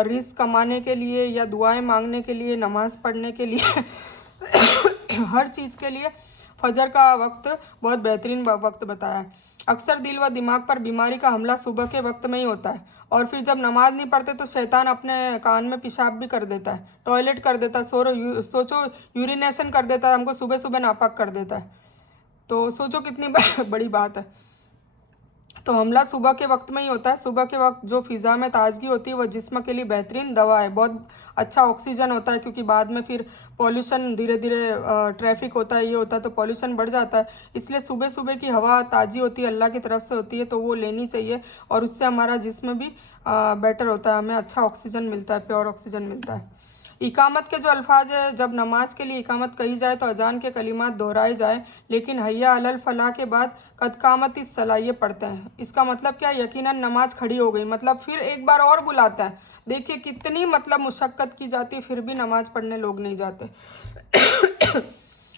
रिस्क कमाने के लिए या दुआएं मांगने के लिए, नमाज पढ़ने के लिए हर चीज़ के लिए फजर का वक्त बहुत बेहतरीन वक्त बताया है। अक्सर दिल व दिमाग पर बीमारी का हमला सुबह के वक्त में ही होता है और फिर जब नमाज नहीं पढ़ते तो शैतान अपने कान में पेशाब भी कर देता है, टॉयलेट कर देता है, सोचो यूरिनेशन कर देता है, हमको सुबह सुबह नापाक कर देता है। तो सोचो कितनी बड़ी बात है। तो हमला सुबह के वक्त में ही होता है। सुबह के वक्त जो फ़िज़ा में ताजगी होती है वह जिस्म के लिए बेहतरीन दवा है, बहुत अच्छा ऑक्सीजन होता है, क्योंकि बाद में फिर पॉल्यूशन धीरे धीरे ट्रैफिक होता है, ये होता है तो पॉल्यूशन बढ़ जाता है। इसलिए सुबह सुबह की हवा ताज़ी होती है, अल्लाह की तरफ से होती है, तो वो लेनी चाहिए और उससे हमारा जिस्म भी बेटर होता है, हमें अच्छा ऑक्सीजन मिलता है, प्योर ऑक्सीजन मिलता है। इकामत के जो अल्फाज है, जब नमाज के लिए इकामत कही जाए तो अजान के कलिमात दोहराए जाए, लेकिन हय्या अलल फलाह के बाद कद कामत इस सलाह ये पढ़ते हैं। इसका मतलब क्या, यकीनन नमाज खड़ी हो गई, मतलब फिर एक बार और बुलाता है। देखिए कितनी मतलब मुशक्क़त की जाती है, फिर भी नमाज पढ़ने लोग नहीं जाते।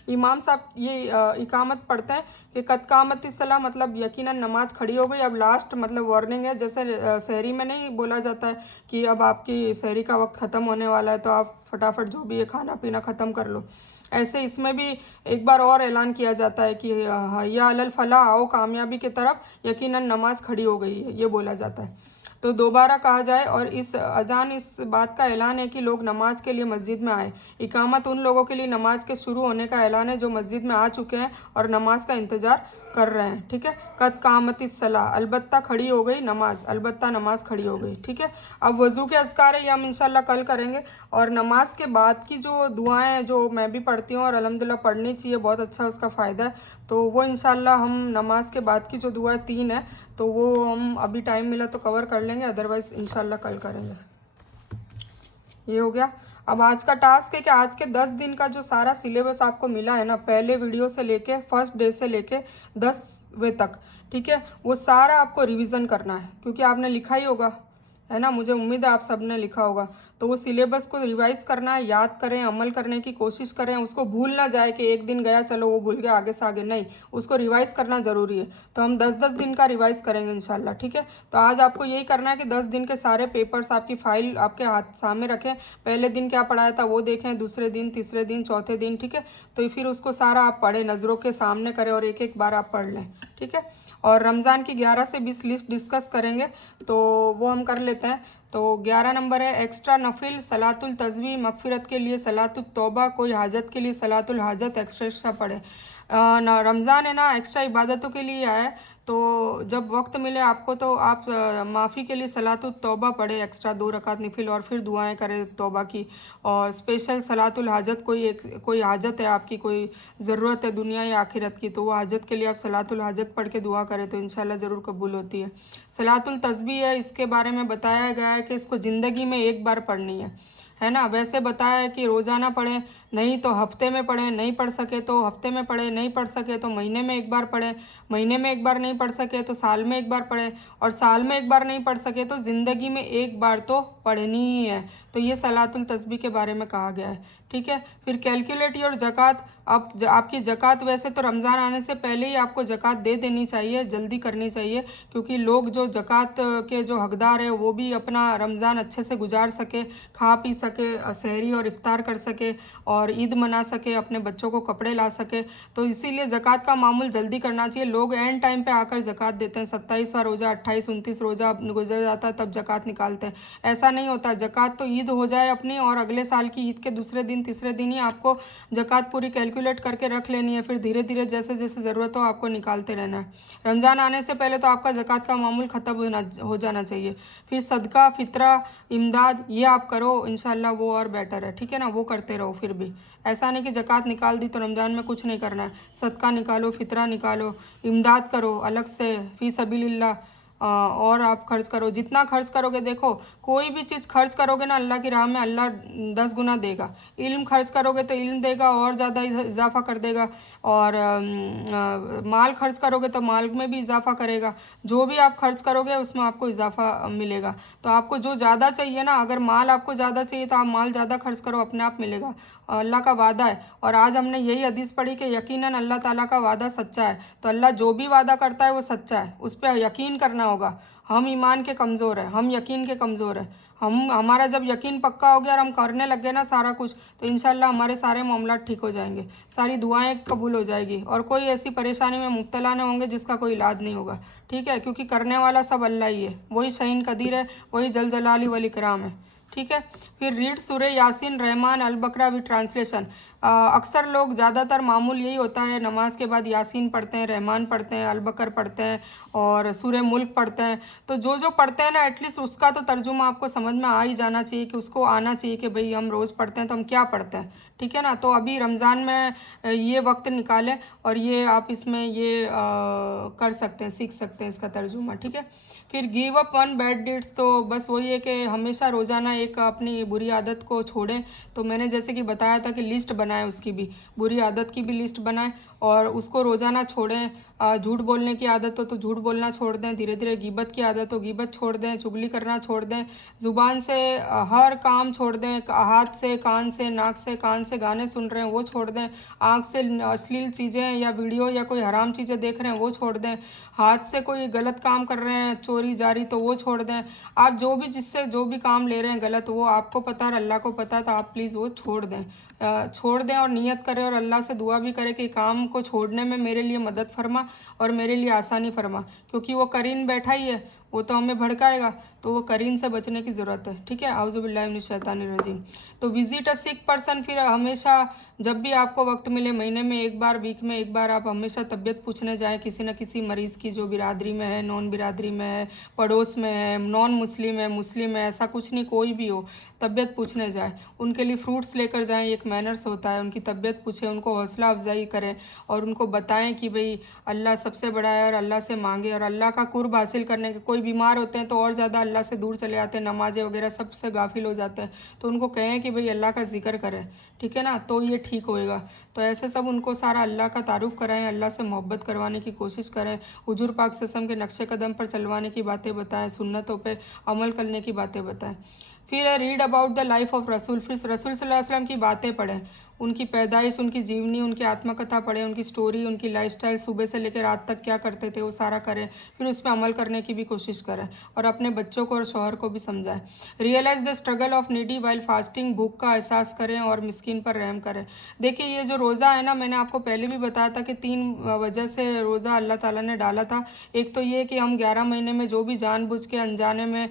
इमाम साहब ये इकामत पढ़ते हैं कि कद कामत सलाह, मतलब यकीनन नमाज खड़ी हो गई। अब लास्ट मतलब वार्निंग है, जैसे सहरी में नहीं बोला जाता है कि अब आपकी सहरी का वक्त ख़त्म होने वाला है तो आप फटाफट जो भी है खाना पीना ख़त्म कर लो, ऐसे इसमें भी एक बार और ऐलान किया जाता है कि या अलल फलाह, आओ कामयाबी की तरफ, यकीनन नमाज खड़ी हो गई है, ये बोला जाता है। तो दोबारा कहा जाए और इस अजान इस बात का ऐलान है कि लोग नमाज के लिए मस्जिद में आए। इकामत उन लोगों के लिए नमाज के शुरू होने का ऐलान है जो मस्जिद में आ चुके हैं और नमाज का इंतज़ार कर रहे हैं। ठीक है, कद कामत सलाह, अलबत्ता खड़ी हो गई नमाज, अलबत्ता नमाज खड़ी हो गई। ठीक है, अब वज़ू के अज़कार है, ये हम इंशाल्लाह कल करेंगे। और नमाज के बाद की जो दुआएं जो मैं भी पढ़ती हूँ और अल्हम्दुलिल्लाह पढ़नी चाहिए, बहुत अच्छा उसका फ़ायदा है, तो वो इंशाल्लाह हम नमाज के बाद की जो दुआ 3 है तो वो हम अभी टाइम मिला तो कवर कर लेंगे, अदरवाइज़ इंशाल्लाह कल करेंगे। ये हो गया। अब आज का टास्क है कि आज के 10 दिन का जो सारा सिलेबस आपको मिला है ना, पहले वीडियो से लेके फर्स्ट डे से लेके 10वें तक, ठीक है, वो सारा आपको रिवीजन करना है, क्योंकि आपने लिखा ही होगा, है ना, मुझे उम्मीद है आप सब ने लिखा होगा। तो वो सिलेबस को रिवाइज करना है, याद करें, अमल करने की कोशिश करें, उसको भूल ना जाए कि एक दिन गया चलो वो भूल गया आगे से आगे, नहीं, उसको रिवाइज करना ज़रूरी है। तो हम 10-10 दिन का रिवाइज करेंगे इंशाल्लाह। ठीक है, तो आज आपको यही करना है कि 10 दिन के सारे पेपर्स आपकी फाइल आपके हाथ सामने रखें, पहले दिन क्या पढ़ाया था वो देखें, दूसरे दिन, तीसरे दिन, चौथे दिन, ठीक है, तो फिर उसको सारा आप पढ़ें, नज़रों के सामने करें और एक एक बार आप पढ़ लें। ठीक है, और रमज़ान की 11 से 20 लिस्ट डिस्कस करेंगे, तो वो हम कर लेते हैं। तो 11 नंबर है एक्स्ट्रा नफिल, सलातुल तस्बीह, मगफिरत के लिए सलातुल तौबा, कोई हाजत के लिए सलातुल हाजत एक्स्ट्रा पढ़े। ना रमज़ान है ना, एक्स्ट्रा इबादतों के लिए आया है, तो जब वक्त मिले आपको तो आप माफ़ी के लिए सलातुल तौबा पढ़े, एक्स्ट्रा 2 रकात नफिल, और फिर दुआएं करें तौबा की। और स्पेशल सलातुल हाजत, कोई हाजत है आपकी, कोई ज़रूरत है दुनिया या आखिरत की, तो वो हाजत के लिए आप सलातुल हाजत पढ़ के दुआ करें तो इंशाल्लाह ज़रूर कबूल होती है। सलातुल तस्बीह है, इसके बारे में बताया गया है कि इसको ज़िंदगी में एक बार पढ़नी है ना। वैसे बताया है कि रोज़ाना पढ़ें, नहीं तो हफ्ते में पढ़ें, नहीं पढ़ सके तो हफ्ते में पढ़ें, नहीं पढ़ सके तो महीने में एक बार पढ़ें, महीने में एक बार नहीं पढ़ सके तो साल में एक बार पढ़ें, और साल में एक बार नहीं पढ़ सके तो ज़िंदगी में एक बार तो पढ़नी ही है। तो ये सलातुल तस्बीह के बारे में कहा गया है। ठीक है, फिर कैलकुलेट योर ज़कात। अब आपकी ज़कात, वैसे तो रमज़ान आने से पहले ही आपको ज़कात दे देनी चाहिए, जल्दी करनी चाहिए, क्योंकि लोग जो ज़कात के जो हकदार है वो भी अपना रमज़ान अच्छे से गुजार सके, खा पी सके, सहरी और इफ्तार कर सके और ईद मना सके, अपने बच्चों को कपड़े ला सके। तो इसीलिए ज़कात का मामूल जल्दी करना चाहिए। लोग एंड टाइम पे आकर ज़कात देते हैं, 27वां रोज़ा, 28-29 रोज़ा गुजर जाता है तब ज़कात निकालते हैं। ऐसा नहीं होता, ज़कात तो ईद हो जाए अपनी और अगले साल की ईद के दूसरे दिन, तीसरे दिन ही आपको ज़कात पूरी कैलकुलेट करके रख लेनी है, फिर धीरे धीरे जैसे जैसे ज़रूरत हो आपको निकालते रहना है। रमज़ान आने से पहले तो आपका ज़कात का मामूल ख़त्म हो जाना चाहिए। फिर सदका, फितरा, इमदाद, ये आप करो इंशाल्लाह, वो और बेटर है। ठीक है ना, वो करते रहो। फिर भी ऐसा नहीं कि ज़कात निकाल दी तो रमज़ान में कुछ नहीं करना है, सदका निकालो, फितरा निकालो, इमदाद करो अलग से, फ़ी सबीलिल्लाह, और आप खर्च करो। जितना खर्च करोगे, देखो कोई भी चीज़ खर्च करोगे ना अल्लाह की राह में, अल्लाह 10 गुना देगा। इल्म खर्च करोगे तो इल्म देगा और ज़्यादा इजाफा कर देगा, और माल खर्च करोगे तो माल में भी इजाफा करेगा। जो भी आप खर्च करोगे उसमें आपको इजाफा मिलेगा। तो आपको जो ज़्यादा चाहिए ना, अगर माल आपको ज़्यादा चाहिए तो आप माल ज़्यादा खर्च करो, अपने आप मिलेगा। अल्लाह का वादा है, और आज हमने यही हदीस पढ़ी कि यकीनन अल्लाह ताला का वादा सच्चा है। तो अल्लाह जो भी वादा करता है वो सच्चा है, उस पर यकीन करना होगा। हम ईमान के कमज़ोर हैं, हम यकीन के कमज़ोर हैं। हमारा जब यकीन पक्का हो गया और हम करने लग गए ना सारा कुछ, तो इंशाल्लाह हमारे सारे मामला ठीक हो जाएंगे, सारी दुआएं कबूल हो जाएगी, और कोई ऐसी परेशानी में मुब्तला नहीं होंगे जिसका कोई इलाज नहीं होगा। ठीक है, क्योंकि करने वाला सब अल्लाह ही है, वही शहीन कदीर है, वही जल जलाली वल इकराम है। ठीक है, फिर रीड सूर्य यासीन रहमान अल बकरा विद ट्रांसलेशन। अक्सर लोग ज़्यादातर मामूल यही होता है, नमाज के बाद यासीन पढ़ते हैं, रहमान पढ़ते हैं, अल बकर पढ़ते हैं और सूर्य मुल्क पढ़ते हैं। तो जो जो पढ़ते हैं ना, एटलीस्ट उसका तो तर्जुमा आपको समझ में आ ही जाना चाहिए, कि उसको आना चाहिए कि भाई हम रोज़ पढ़ते हैं तो हम क्या पढ़ते हैं। ठीक है ना, तो अभी रमज़ान में ये वक्त निकालें और ये आप इसमें ये कर सकते हैं, सीख सकते हैं इसका तर्जुमा। ठीक है, फिर give up one bad deeds, तो बस वही है कि हमेशा रोज़ाना एक अपनी बुरी आदत को छोड़ें। तो मैंने जैसे कि बताया था कि लिस्ट बनाएं, उसकी भी बुरी आदत की भी लिस्ट बनाएं और उसको रोज़ाना छोड़ें। झूठ बोलने की आदत हो तो झूठ बोलना छोड़ दें, धीरे धीरे गिबत की आदत हो गिबत छोड़ दें, चुगली करना छोड़ दें, ज़ुबान से हर काम छोड़ दें, हाथ से, कान से, नाक से, कान से गाने सुन रहे हैं वो छोड़ दें, आँख से अश्लील चीज़ें या वीडियो या कोई हराम चीज़ें देख रहे हैं वो छोड़ दें, हाथ से कोई गलत काम कर रहे हैं चोरी जारी तो वो छोड़ दें। आप जो भी जिससे जो भी काम ले रहे हैं गलत, वो आपको पता है अल्लाह को पता है, तो आप प्लीज़ वो छोड़ दें। छोड़ दें और नियत करें और अल्लाह से दुआ भी करें कि काम को छोड़ने में मेरे लिए मदद फरमा और मेरे लिए आसानी फरमा, क्योंकि वो करीन बैठा ही है, वो तो हमें भड़काएगा, तो वो करीन से बचने की ज़रूरत है। ठीक है, आउज़ुबिल्लाहि मिनश शैतानिर रजीम। तो विजिट अ सिक पर्सन, फिर हमेशा जब भी आपको वक्त मिले, महीने में एक बार, वीक में एक बार, आप हमेशा तबीयत पूछने जाएं किसी न किसी मरीज़ की, जो बिरादरी में है, नॉन बिरादरी में है, पड़ोस में है, नॉन मुस्लिम है, मुस्लिम है, ऐसा कुछ नहीं, कोई भी हो, तबीयत पूछने जाएं। उनके लिए फ्रूट्स लेकर जाएं, एक मैनर्स होता है, उनकी तबीयत पूछें, उनको हौसला अफजाई करें और उनको बताएं कि भाई अल्लाह सबसे बड़ा है और अल्लाह से मांगे, और अल्लाह का कुर्ब हासिल करने के, कोई बीमार होते हैं तो और ज़्यादा अल्लाह से दूर चले जाते हैं, नमाजें वगैरह सबसे गाफिल हो जाते हैं, तो उनको कहें कि भाई अल्लाह का जिक्र करें। ठीक है ना, तो ये ठीक होएगा। तो ऐसे सब उनको सारा अल्लाह का तारुफ कराएं, अल्लाह से मोहब्बत करवाने की कोशिश करें, हुजूर पाक सल्लल्लाहु अलैहि वसल्लम के नक्शे कदम पर चलवाने की बातें बताएं, सुन्नतों पे अमल करने की बातें बताएं। फिर read about the life of रसूल, फिर रसूल सल्लल्लाहु अलैहि वसल्लम की बातें पढ़ें, उनकी पैदाइश, उनकी जीवनी, उनकी आत्मकथा पढ़ें, उनकी स्टोरी, उनकी लाइफस्टाइल, सुबह से लेकर रात तक क्या करते थे वो सारा करें, फिर उस पर अमल करने की भी कोशिश करें और अपने बच्चों को और शौहर को भी समझाएं। Realise the struggle of needy while fasting, भूख का एहसास करें और मिस्किन पर रहम करें। देखिए ये जो रोज़ा है ना, मैंने आपको पहले भी बताया था कि 3 वजह से रोज़ा अल्लाह ताला ने डाला था। एक तो ये कि हम 11 महीने में जो भी जानबूझ के अनजाने में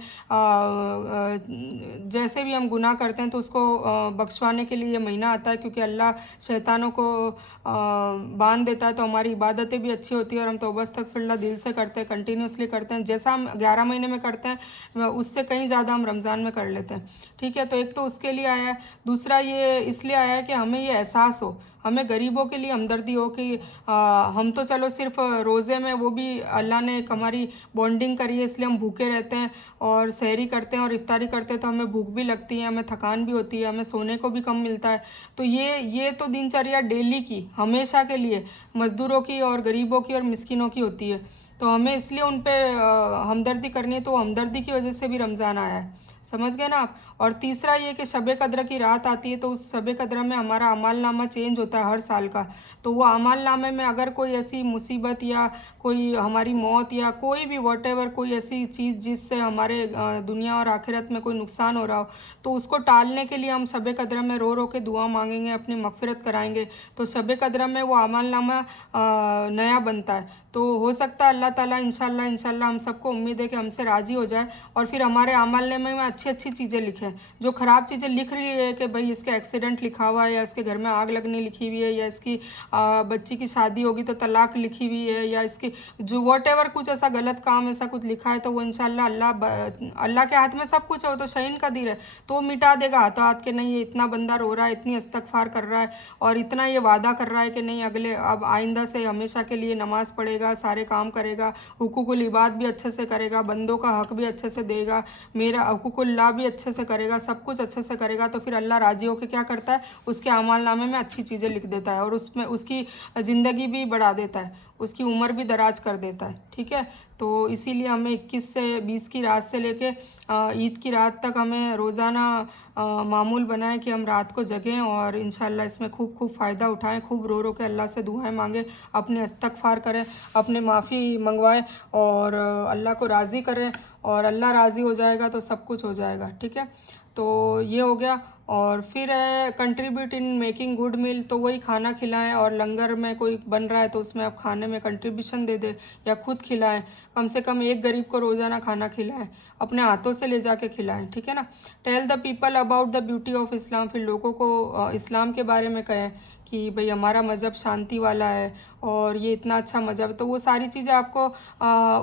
जैसे भी हम गुनाह करते हैं तो उसको बख्शवाने के लिए ये महीना आता है, क्योंकि अल्लाह शैतानों को बांध देता है, तो हमारी इबादतें भी अच्छी होती है और हम तौबा इस्तगफिरुल्लाह दिल से करते हैं, कंटिन्यूसली करते हैं। जैसा हम 11 महीने में करते हैं उससे कहीं ज़्यादा हम रमज़ान में कर लेते हैं। ठीक है, तो एक तो उसके लिए आया है, दूसरा ये इसलिए आया है कि हमें ये एहसास हो, हमें गरीबों के लिए हमदर्दी हो कि हम तो चलो सिर्फ रोज़े में, वो भी अल्लाह ने एक हमारी बॉन्डिंग करी है इसलिए हम भूखे रहते हैं और सहरी करते हैं और इफ्तारी करते हैं, तो हमें भूख भी लगती है, हमें थकान भी होती है, हमें सोने को भी कम मिलता है। तो ये तो दिनचर्या डेली की, हमेशा के लिए मज़दूरों की और गरीबों की और मिस्किनों की होती है, तो हमें इसलिए उन पर हमदर्दी करनी है। तो हमदर्दी की वजह से भी रमज़ान आया है, समझ गए ना आप। और तीसरा ये कि शब कद्र की रात आती है, तो उस शब कद्र में हमारा अमाल नामा चेंज होता है हर साल का, तो वो अमाल नामे में अगर कोई ऐसी मुसीबत या कोई हमारी मौत या कोई भी वॉटेवर कोई ऐसी चीज़ जिससे हमारे दुनिया और आखिरत में कोई नुकसान हो रहा हो, तो उसको टालने के लिए हम शब कद्र में रो रो के दुआ मांगेंगे, अपनी मगफिरत कराएंगे, तो शब कद्र में वो अमाल नामा नया बनता है। तो हो सकता है अल्लाह ताला इंशाल्लाह हम सबको उम्मीद है कि हमसे राज़ी हो जाए और फिर हमारे अमाल नामे में अच्छी अच्छी चीज़ें लिखे, हैं। जो ख़राब चीज़ें लिख रही है कि भाई इसके एक्सीडेंट लिखा हुआ है, या इसके घर में आग लगने लिखी हुई है, या इसकी बच्ची की शादी होगी तो तलाक लिखी हुई है, या इसकी जो वॉटेवर कुछ ऐसा गलत काम ऐसा कुछ लिखा है, तो वो इंशाल्लाह अल्लाह के हाथ में सब कुछ है, वो तो शहीन कदीर है, तो वो मिटा देगा हाथों हाथ के। नहीं, ये इतना बंदा रो रहा है, इतनी इस्तगफार कर रहा है और इतना ये वादा कर रहा है कि नहीं अगले अब आइंदा से हमेशा के लिए नमाज़ पढ़ेगा, सारे काम करेगा, हुकूकुल इबाद भी अच्छे से करेगा, बंदों का हक भी अच्छे से देगा, मेरा हुकूकुल्लाह भी अच्छे से करेगा, सब कुछ अच्छे से करेगा, तो फिर अल्लाह राजी होकर क्या करता है, उसके अमाल नामे में अच्छी चीज़ें लिख देता है और उसमें उसकी ज़िंदगी भी बढ़ा देता है, उसकी उम्र भी दराज कर देता है। ठीक है, तो इसीलिए हमें 21 से 20 की रात से लेके ईद की रात तक हमें रोज़ाना मामूल बनाएं कि हम रात को जगें और इंशाल्लाह इसमें खूब खूब फ़ायदा उठाएं, खूब रो रो के अल्लाह से दुआएं मांगें, अपने इस्तगफार करें, अपने माफ़ी मंगवाएं और अल्लाह को राज़ी करें, और अल्लाह राज़ी हो जाएगा तो सब कुछ हो जाएगा। ठीक है, तो ये हो गया। और फिर contribute in making good meal, तो वही खाना खिलाएं, और लंगर में कोई बन रहा है तो उसमें आप खाने में कंट्रीब्यूशन दे दें या खुद खिलाएं, कम से कम एक गरीब को रोज़ाना खाना खिलाएं, अपने हाथों से ले जाके खिलाएं। ठीक है ना। Tell the people about the beauty of Islam, फिर लोगों को इस्लाम के बारे में कहें कि भाई हमारा मज़हब शांति वाला है और ये इतना अच्छा मज़हब है। तो वो सारी चीज़ें आपको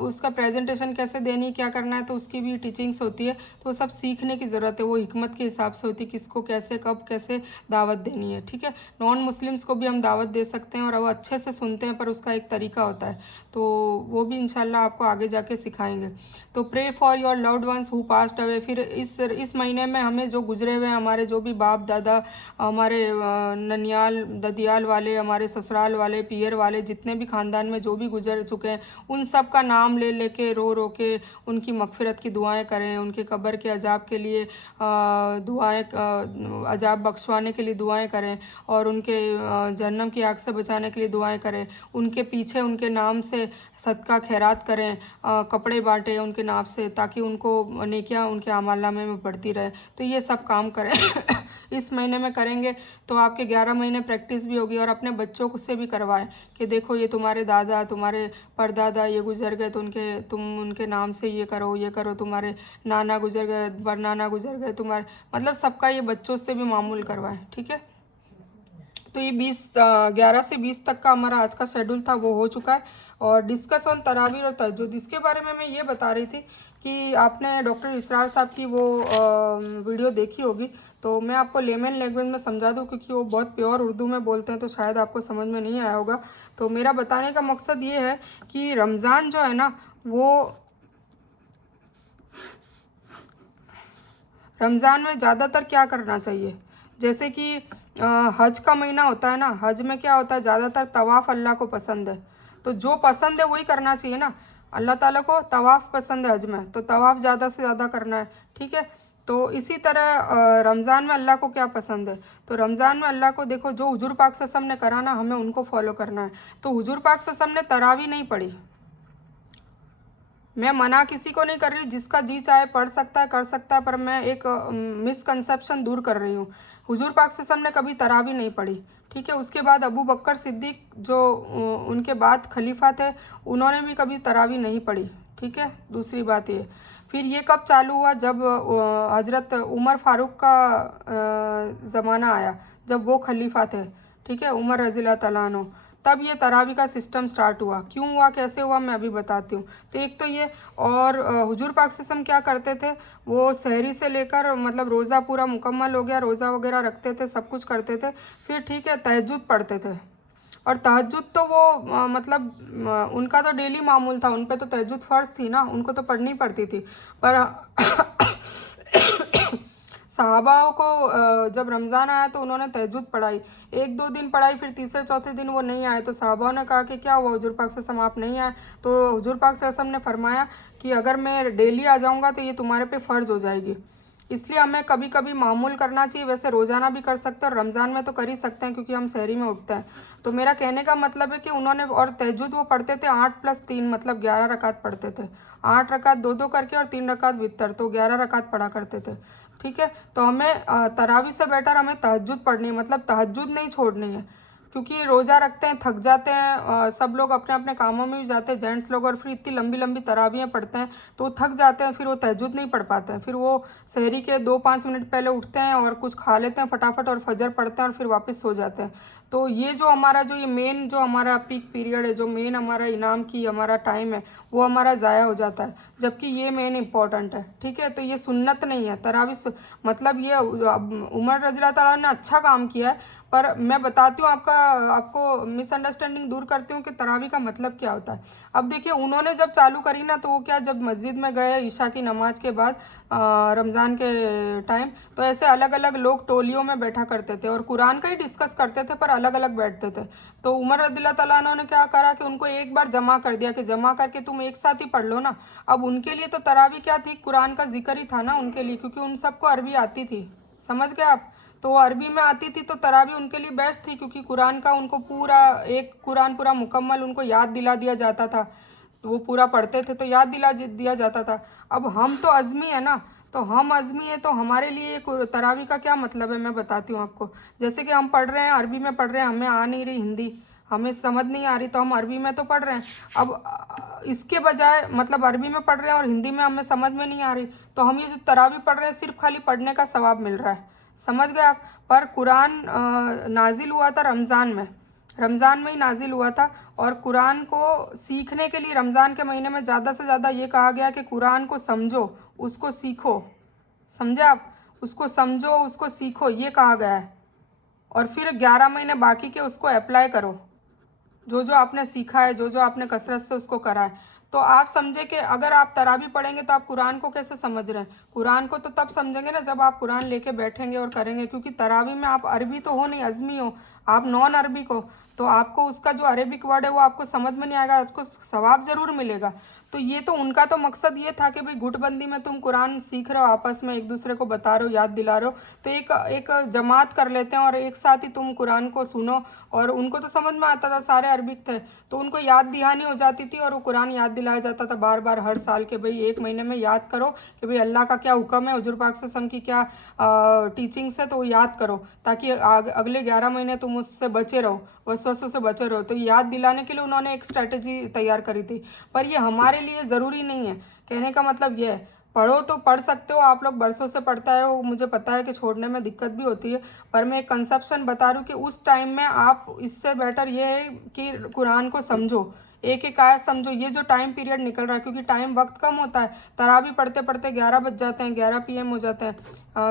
उसका प्रेजेंटेशन कैसे देनी, क्या करना है, तो उसकी भी टीचिंग्स होती है, तो वो सब सीखने की ज़रूरत है, वो हिकमत के हिसाब से होती है, किसको कैसे कब कैसे दावत देनी है। ठीक है, नॉन मुस्लिम्स को भी हम दावत दे सकते हैं और वो अच्छे से सुनते हैं, पर उसका एक तरीका होता है, तो वो भी इंशाल्लाह आपको आगे जाके सिखाएंगे। तो pray for your loved ones who passed away, फिर इस महीने में हमें जो गुजरे हुए हमारे जो भी बाप दादा, हमारे ननियाल ददियाल वाले, हमारे ससुराल वाले, पियर वाले, जितने भी ख़ानदान में जो भी गुजर चुके हैं, उन सब का नाम ले लेके रो रो के उनकी मगफिरत की दुआएं करें, उनके कब्र के अजाब के लिए दुआएं, अजाब बख्शवाने के लिए दुआएं करें, और उनके जहन्नम की आग से बचाने के लिए दुआएं करें, उनके पीछे उनके नाम से सदका खैरात करें, कपड़े बांटें उनके नाम से, ताकि उनको नेकियां उनके अमालनामे में बढ़ती रहे। तो ये सब काम करें इस महीने में करेंगे तो आपके 11 महीने प्रैक्टिस भी होगी, और अपने बच्चों से भी करवाएं कि देखो ये तुम्हारे दादा तुम्हारे परदादा ये गुजर गए, तो तुम उनके नाम से ये करो, तुम्हारे नाना गुजर गए, परनाना गुजर गए, तुम्हारे मतलब सबका ये बच्चों से भी मामूल करवाएं। ठीक है, तो ये 11 से 20 तक का हमारा आज का शेड्यूल था, वो हो चुका है। और डिस्कस ऑन तरावीर और तहज्जुद, इसके बारे में मैं ये बता रही थी कि आपने डॉक्टर इसरार साहब की वो वीडियो देखी होगी, तो मैं आपको लेमन लैंग्वेज में समझा दूं, क्योंकि वो बहुत प्योर उर्दू में बोलते हैं, तो शायद आपको समझ में नहीं आया होगा। तो मेरा बताने का मकसद ये है कि रमज़ान जो है ना, वो रमज़ान में ज़्यादातर क्या करना चाहिए, जैसे कि हज का महीना होता है ना, हज में क्या होता है, ज़्यादातर तवाफ़ अल्लाह को पसंद है, तो जो पसंद है वही करना चाहिए ना। अल्लाह ताला को तवाफ़ पसंद है हज में, तो तवाफ़ ज़्यादा से ज़्यादा करना है। ठीक है, तो इसी तरह रमज़ान में अल्लाह को क्या पसंद है, तो रमज़ान में अल्लाह को देखो जो हुजूर पाक सल्लल्लाहु अलैहि वसल्लम ने करा ना, हमें उनको फॉलो करना है। तो हुजूर पाक सल्लल्लाहु अलैहि वसल्लम ने तरावी नहीं पढ़ी, मैं मना किसी को नहीं कर रही, जिसका जी चाहे पढ़ सकता है कर सकता है, पर मैं एक मिसकंसेप्शन दूर कर रही हूँ। हुजूर पाक सल्लल्लाहु अलैहि वसल्लम ने कभी तरावी नहीं पढ़ी। ठीक है, उसके बाद अबू बकर सिद्दीक जो उनके बाद खलीफा थे, उन्होंने भी कभी तरावी नहीं पढ़ी। ठीक है, दूसरी बात ये, फिर ये कब चालू हुआ, जब हज़रत उमर फ़ारूक का ज़माना आया, जब वो खलीफा थे। ठीक है, उमर रज़ियल्लाहु तआला अन्हु, तब ये तरावी का सिस्टम स्टार्ट हुआ। क्यों हुआ, कैसे हुआ, मैं अभी बताती हूँ। तो एक तो ये, और हुजूर पाक सल्लल्लाहु अलैहि वसल्लम क्या करते थे, वो सहरी से लेकर मतलब रोज़ा पूरा मुकम्मल हो गया, रोज़ा वगैरह रखते थे, सब कुछ करते थे, फिर ठीक है तहज्जुद पढ़ते थे। और तहज्जुद तो वो मतलब उनका तो डेली मामूल था, उन पे तो तहज्जुद फ़र्ज़ थी ना, उनको तो पढ़नी पड़ती थी। पर सहाबाओं को जब रमज़ान आया तो उन्होंने तहज्जुद पढ़ाई, 1-2 दिन पढ़ाई, फिर तीसरे चौथे दिन वो नहीं आए, तो सहाबाओं ने कहा कि क्या हुआ हुजूर पाक से सल्लल्लाहु अलैहि वसल्लम आप नहीं आए, तो हुजूर पाक सल्लल्लाहु अलैहि वसल्लम ने फरमाया कि अगर मैं डेली आ जाऊँगा तो ये तुम्हारे पे फ़र्ज़ हो जाएगी, इसलिए हमें कभी कभी मामूल करना चाहिए। वैसे रोज़ाना भी कर सकते हैं और रमज़ान में तो कर ही सकते हैं, क्योंकि हम सहरी में उठते हैं। तो मेरा कहने का मतलब है कि उन्होंने, और तहज्जुद वो पढ़ते थे 8+3 मतलब 11 रकात पढ़ते थे, 8 रकात 2-2 करके और 3 रकात वितर, तो 11 रकात पढ़ा करते थे। ठीक है, तो हमें तरावी से बेटर हमें तहज्जुद पढ़नी है, मतलब तहज्जुद नहीं छोड़नी है। क्योंकि रोज़ा रखते हैं, थक जाते हैं, सब लोग अपने अपने कामों में भी जाते हैं जेंट्स लोग, और फिर इतनी लंबी लंबी तरावियाँ पढ़ते हैं तो वो थक जाते हैं, फिर वो तहज्जुद नहीं पढ़ पाते हैं। फिर वो सहरी के 2-5 मिनट पहले उठते हैं और कुछ खा लेते हैं फटाफट और फजर पढ़ते हैं और फिर वापस सो जाते हैं। तो ये जो हमारा जो ये मेन जो हमारा पीक पीरियड है, जो मेन हमारा इनाम की हमारा टाइम है, वो हमारा ज़ाया हो जाता है, जबकि ये मेन इंपॉर्टेंट है। ठीक है, तो ये सुन्नत नहीं है तरावी, मतलब ये उमर रज़ी ताला ने अच्छा काम किया है, पर मैं बताती हूँ आपको मिसअंडरस्टैंडिंग दूर करती हूँ कि तरावी का मतलब क्या होता है। अब देखिए, उन्होंने जब चालू करी ना, तो वो क्या, जब मस्जिद में गए ईशा की नमाज के बाद रमज़ान के टाइम, तो ऐसे अलग अलग लोग टोलियों में बैठा करते थे और कुरान का ही डिस्कस करते थे, पर अलग अलग बैठते थे। तो उमर रज़ियल्लाहु ताला अन्हु ने क्या करा कि उनको एक बार जमा कर दिया कि जमा करके तुम एक साथ ही पढ़ लो ना। अब उनके लिए तो तरावी क्या थी, कुरान का जिक्र ही था ना उनके लिए, क्योंकि उन सबको अरबी आती थी, समझ गए आप। तो अरबी में आती थी तो तरावी उनके लिए बेस्ट थी, क्योंकि कुरान का उनको पूरा एक कुरान पूरा मुकम्मल उनको याद दिला दिया जाता था, तो वो पूरा पढ़ते थे तो याद दिला दिया जाता था। अब हम तो अज़मी है ना, तो हम अज़मी है, तो हमारे लिए तरावी का क्या मतलब है मैं बताती हूँ आपको। जैसे कि हम पढ़ रहे हैं, अरबी में पढ़ रहे हैं, हमें आ नहीं रही हिंदी, हमें समझ नहीं आ रही, तो हम अरबी में तो पढ़ रहे हैं। अब इसके बजाय मतलब अरबी में पढ़ रहे हैं और हिंदी में हमें समझ में नहीं आ रही, तो हम ये जो तरावी पढ़ रहे हैं सिर्फ खाली पढ़ने का सवाब मिल रहा है, समझ गए आप। पर कुरान नाजिल हुआ था रमज़ान में ही नाजिल हुआ था, और कुरान को सीखने के लिए रमज़ान के महीने में ज़्यादा से ज़्यादा ये कहा गया कि कुरान को समझो, उसको सीखो, समझे आप, उसको समझो, उसको सीखो, ये कहा गया है। और फिर 11 महीने बाकी के उसको अप्लाई करो, जो जो आपने सीखा है, जो जो आपने कसरत से उसको करा है। तो आप समझे कि अगर आप तरावी पढ़ेंगे तो आप कुरान को कैसे समझ रहे हैं। कुरान को तो तब समझेंगे ना जब आप कुरान लेके बैठेंगे और करेंगे, क्योंकि तरावी में आप अरबी तो हो नहीं, अज़मी हो, आप नॉन अरबी को, तो आपको उसका जो अरेबिक वर्ड है वो आपको समझ में नहीं आएगा, आपको सवाब ज़रूर मिलेगा। तो ये तो उनका तो मकसद ये था कि भाई गुटबंदी में तुम कुरान सीख रहे हो, आपस में एक दूसरे को बता रहे हो, याद दिला रहे हो, तो एक एक जमात कर लेते हैं और एक साथ ही तुम कुरान को सुनो। और उनको तो समझ में आता था, सारे अरबिक थे, तो उनको याद दहानी हो जाती थी और वो कुरान याद दिलाया जाता था बार बार हर साल के भाई 1 महीने में याद करो कि भाई अल्लाह का क्या हुक्म है, हुजूर पाक सल्लल्लाहु अलैहि वसल्लम की क्या टीचिंग्स है, तो वो याद करो, ताकि अगले 11 महीने तुम उससे बचे रहो, वसवसों से बचे रहो। तो याद दिलाने के लिए उन्होंने एक स्ट्रैटेजी तैयार करी थी, पर ये हमारे लिए ज़रूरी नहीं है। कहने का मतलब ये है, पढ़ो तो पढ़ सकते हो, आप लोग बरसों से पढ़ता है, वो मुझे पता है कि छोड़ने में दिक्कत भी होती है, पर मैं एक कंसेप्शन बता रही हूँ कि उस टाइम में आप, इससे बेटर ये है कि कुरान को समझो, एक एक आयत समझो। ये जो टाइम पीरियड निकल रहा है, क्योंकि टाइम वक्त कम होता है, तरावी पढ़ते पढ़ते 11 बज जाते हैं, 11 PM हो जाते हैं,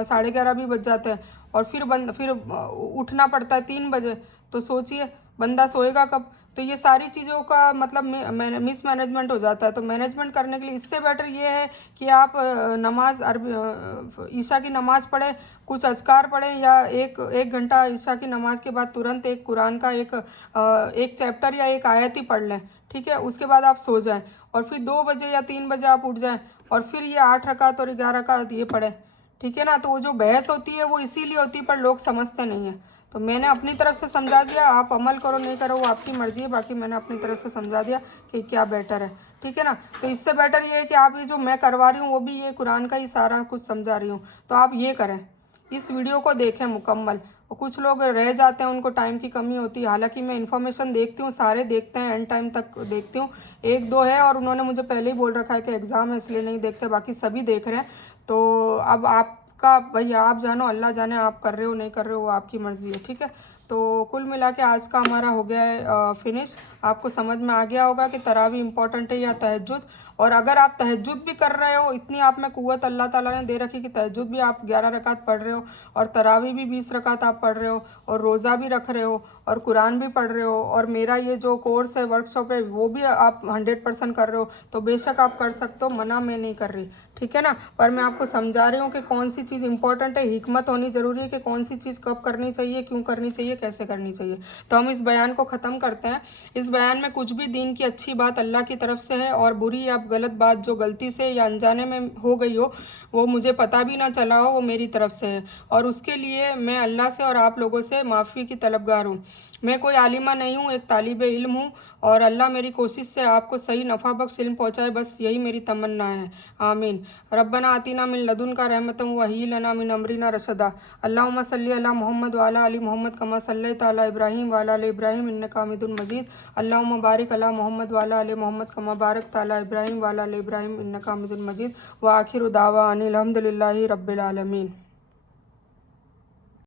11:30 भी बज जाते हैं, और फिर उठना पड़ता है 3 बजे। तो सोचिए बंदा सोएगा कब। तो ये सारी चीज़ों का मतलब मिस मैनेजमेंट हो जाता है। तो मैनेजमेंट करने के लिए इससे बेटर ये है कि आप नमाज अरबी ईशा की नमाज़ पढ़ें, कुछ अज़कार पढ़ें, या एक घंटा ईशा की नमाज के बाद तुरंत एक कुरान का एक चैप्टर या एक आयत ही पढ़ लें, ठीक है। उसके बाद आप सो जाएं और फिर 2 बजे या 3 बजे आप उठ जाएं और फिर ये 8 रकात और 11 रकात ये पढ़ें, ठीक है ना। तो वो जो बहस होती है वो इसीलिए होती है, पर लोग समझते नहीं हैं। तो मैंने अपनी तरफ से समझा दिया, आप अमल करो नहीं करो वो आपकी मर्ज़ी है, बाकी मैंने अपनी तरफ से समझा दिया कि क्या बेटर है, ठीक है ना। तो इससे बेटर ये है कि आप ये जो मैं करवा रही हूँ वो भी ये कुरान का ही सारा कुछ समझा रही हूँ, तो आप ये करें, इस वीडियो को देखें मुकम्मल। और कुछ लोग रह जाते हैं, उनको टाइम की कमी होती है, हालांकि मैं इन्फॉर्मेशन देखती हूँ, सारे देखते हैं, एंड टाइम तक देखती हूँ। 1-2 है और उन्होंने मुझे पहले ही बोल रखा है कि एग्ज़ाम है इसलिए नहीं देखते, बाकी सभी देख रहे हैं। तो अब आपका भाई आप जानो, अल्लाह जाने आप कर रहे हो नहीं कर रहे हो, वो आपकी मर्ज़ी है, ठीक है। तो कुल मिला के आज का हमारा हो गया है फिनिश। आपको समझ में आ गया होगा कि तरावी इम्पॉर्टेंट है या तहज्जुद। और अगर आप तहज्जुद भी कर रहे हो, इतनी आप में कुव्वत अल्लाह ताला ने दे रखी कि तहज्जुद भी आप 11 रकात पढ़ रहे हो, और तरावी भी 20 रकात आप पढ़ रहे हो, और रोज़ा भी रख रहे हो, और कुरान भी पढ़ रहे हो, और मेरा ये जो कोर्स है, वर्कशॉप है, वो भी आप 100% कर रहे हो, तो बेशक आप कर सकते हो, मना मैं नहीं कर रही, ठीक है ना। पर मैं आपको समझा रही हूँ कि कौन सी चीज़ इंपॉर्टेंट है, हिकमत होनी ज़रूरी है कि कौन सी चीज़ कब करनी चाहिए, क्यों करनी चाहिए, कैसे करनी चाहिए। तो हम इस बयान को ख़त्म करते हैं। इस बयान में कुछ भी दीन की अच्छी बात अल्लाह की तरफ से है, और बुरी या गलत बात जो गलती से या अनजाने में हो गई हो, वो मुझे पता भी ना चला हो, वो मेरी तरफ से है, और उसके लिए मैं अल्लाह से और आप लोगों से माफ़ी की तलबगार हूँ। मैं कोई आलिमा नहीं हूँ, एक तालिब इल्म हूँ और अल्लाह मेरी कोशिश से आपको सही नफ़ा बख्श इल्म पहुँचाए, बस यही मेरी तमन्ना है। आमीन। रब्बना आतिना मिन लदुनका रहमतम व हय्यि लना मिन अमरिना रशदा। अल्लाहुम्मा सल्लि अला मोहम्मद व अला आलि मोहम्मद कमा सल्लैता अला इब्राहीम व अला आलि इब्राहीम इन्नका हमीदुम मजीद। अल्लाहुम्मा बारिक अला मोहम्मद व अला आलि मोहम्मद कमा बारकता अला इब्राहीम व अला आलि इब्राहीम इन्नका हमीदुम मजीद। व आखिरु दावा अनिल हम्दुलिल्लाहि रब्बिल आलमीन।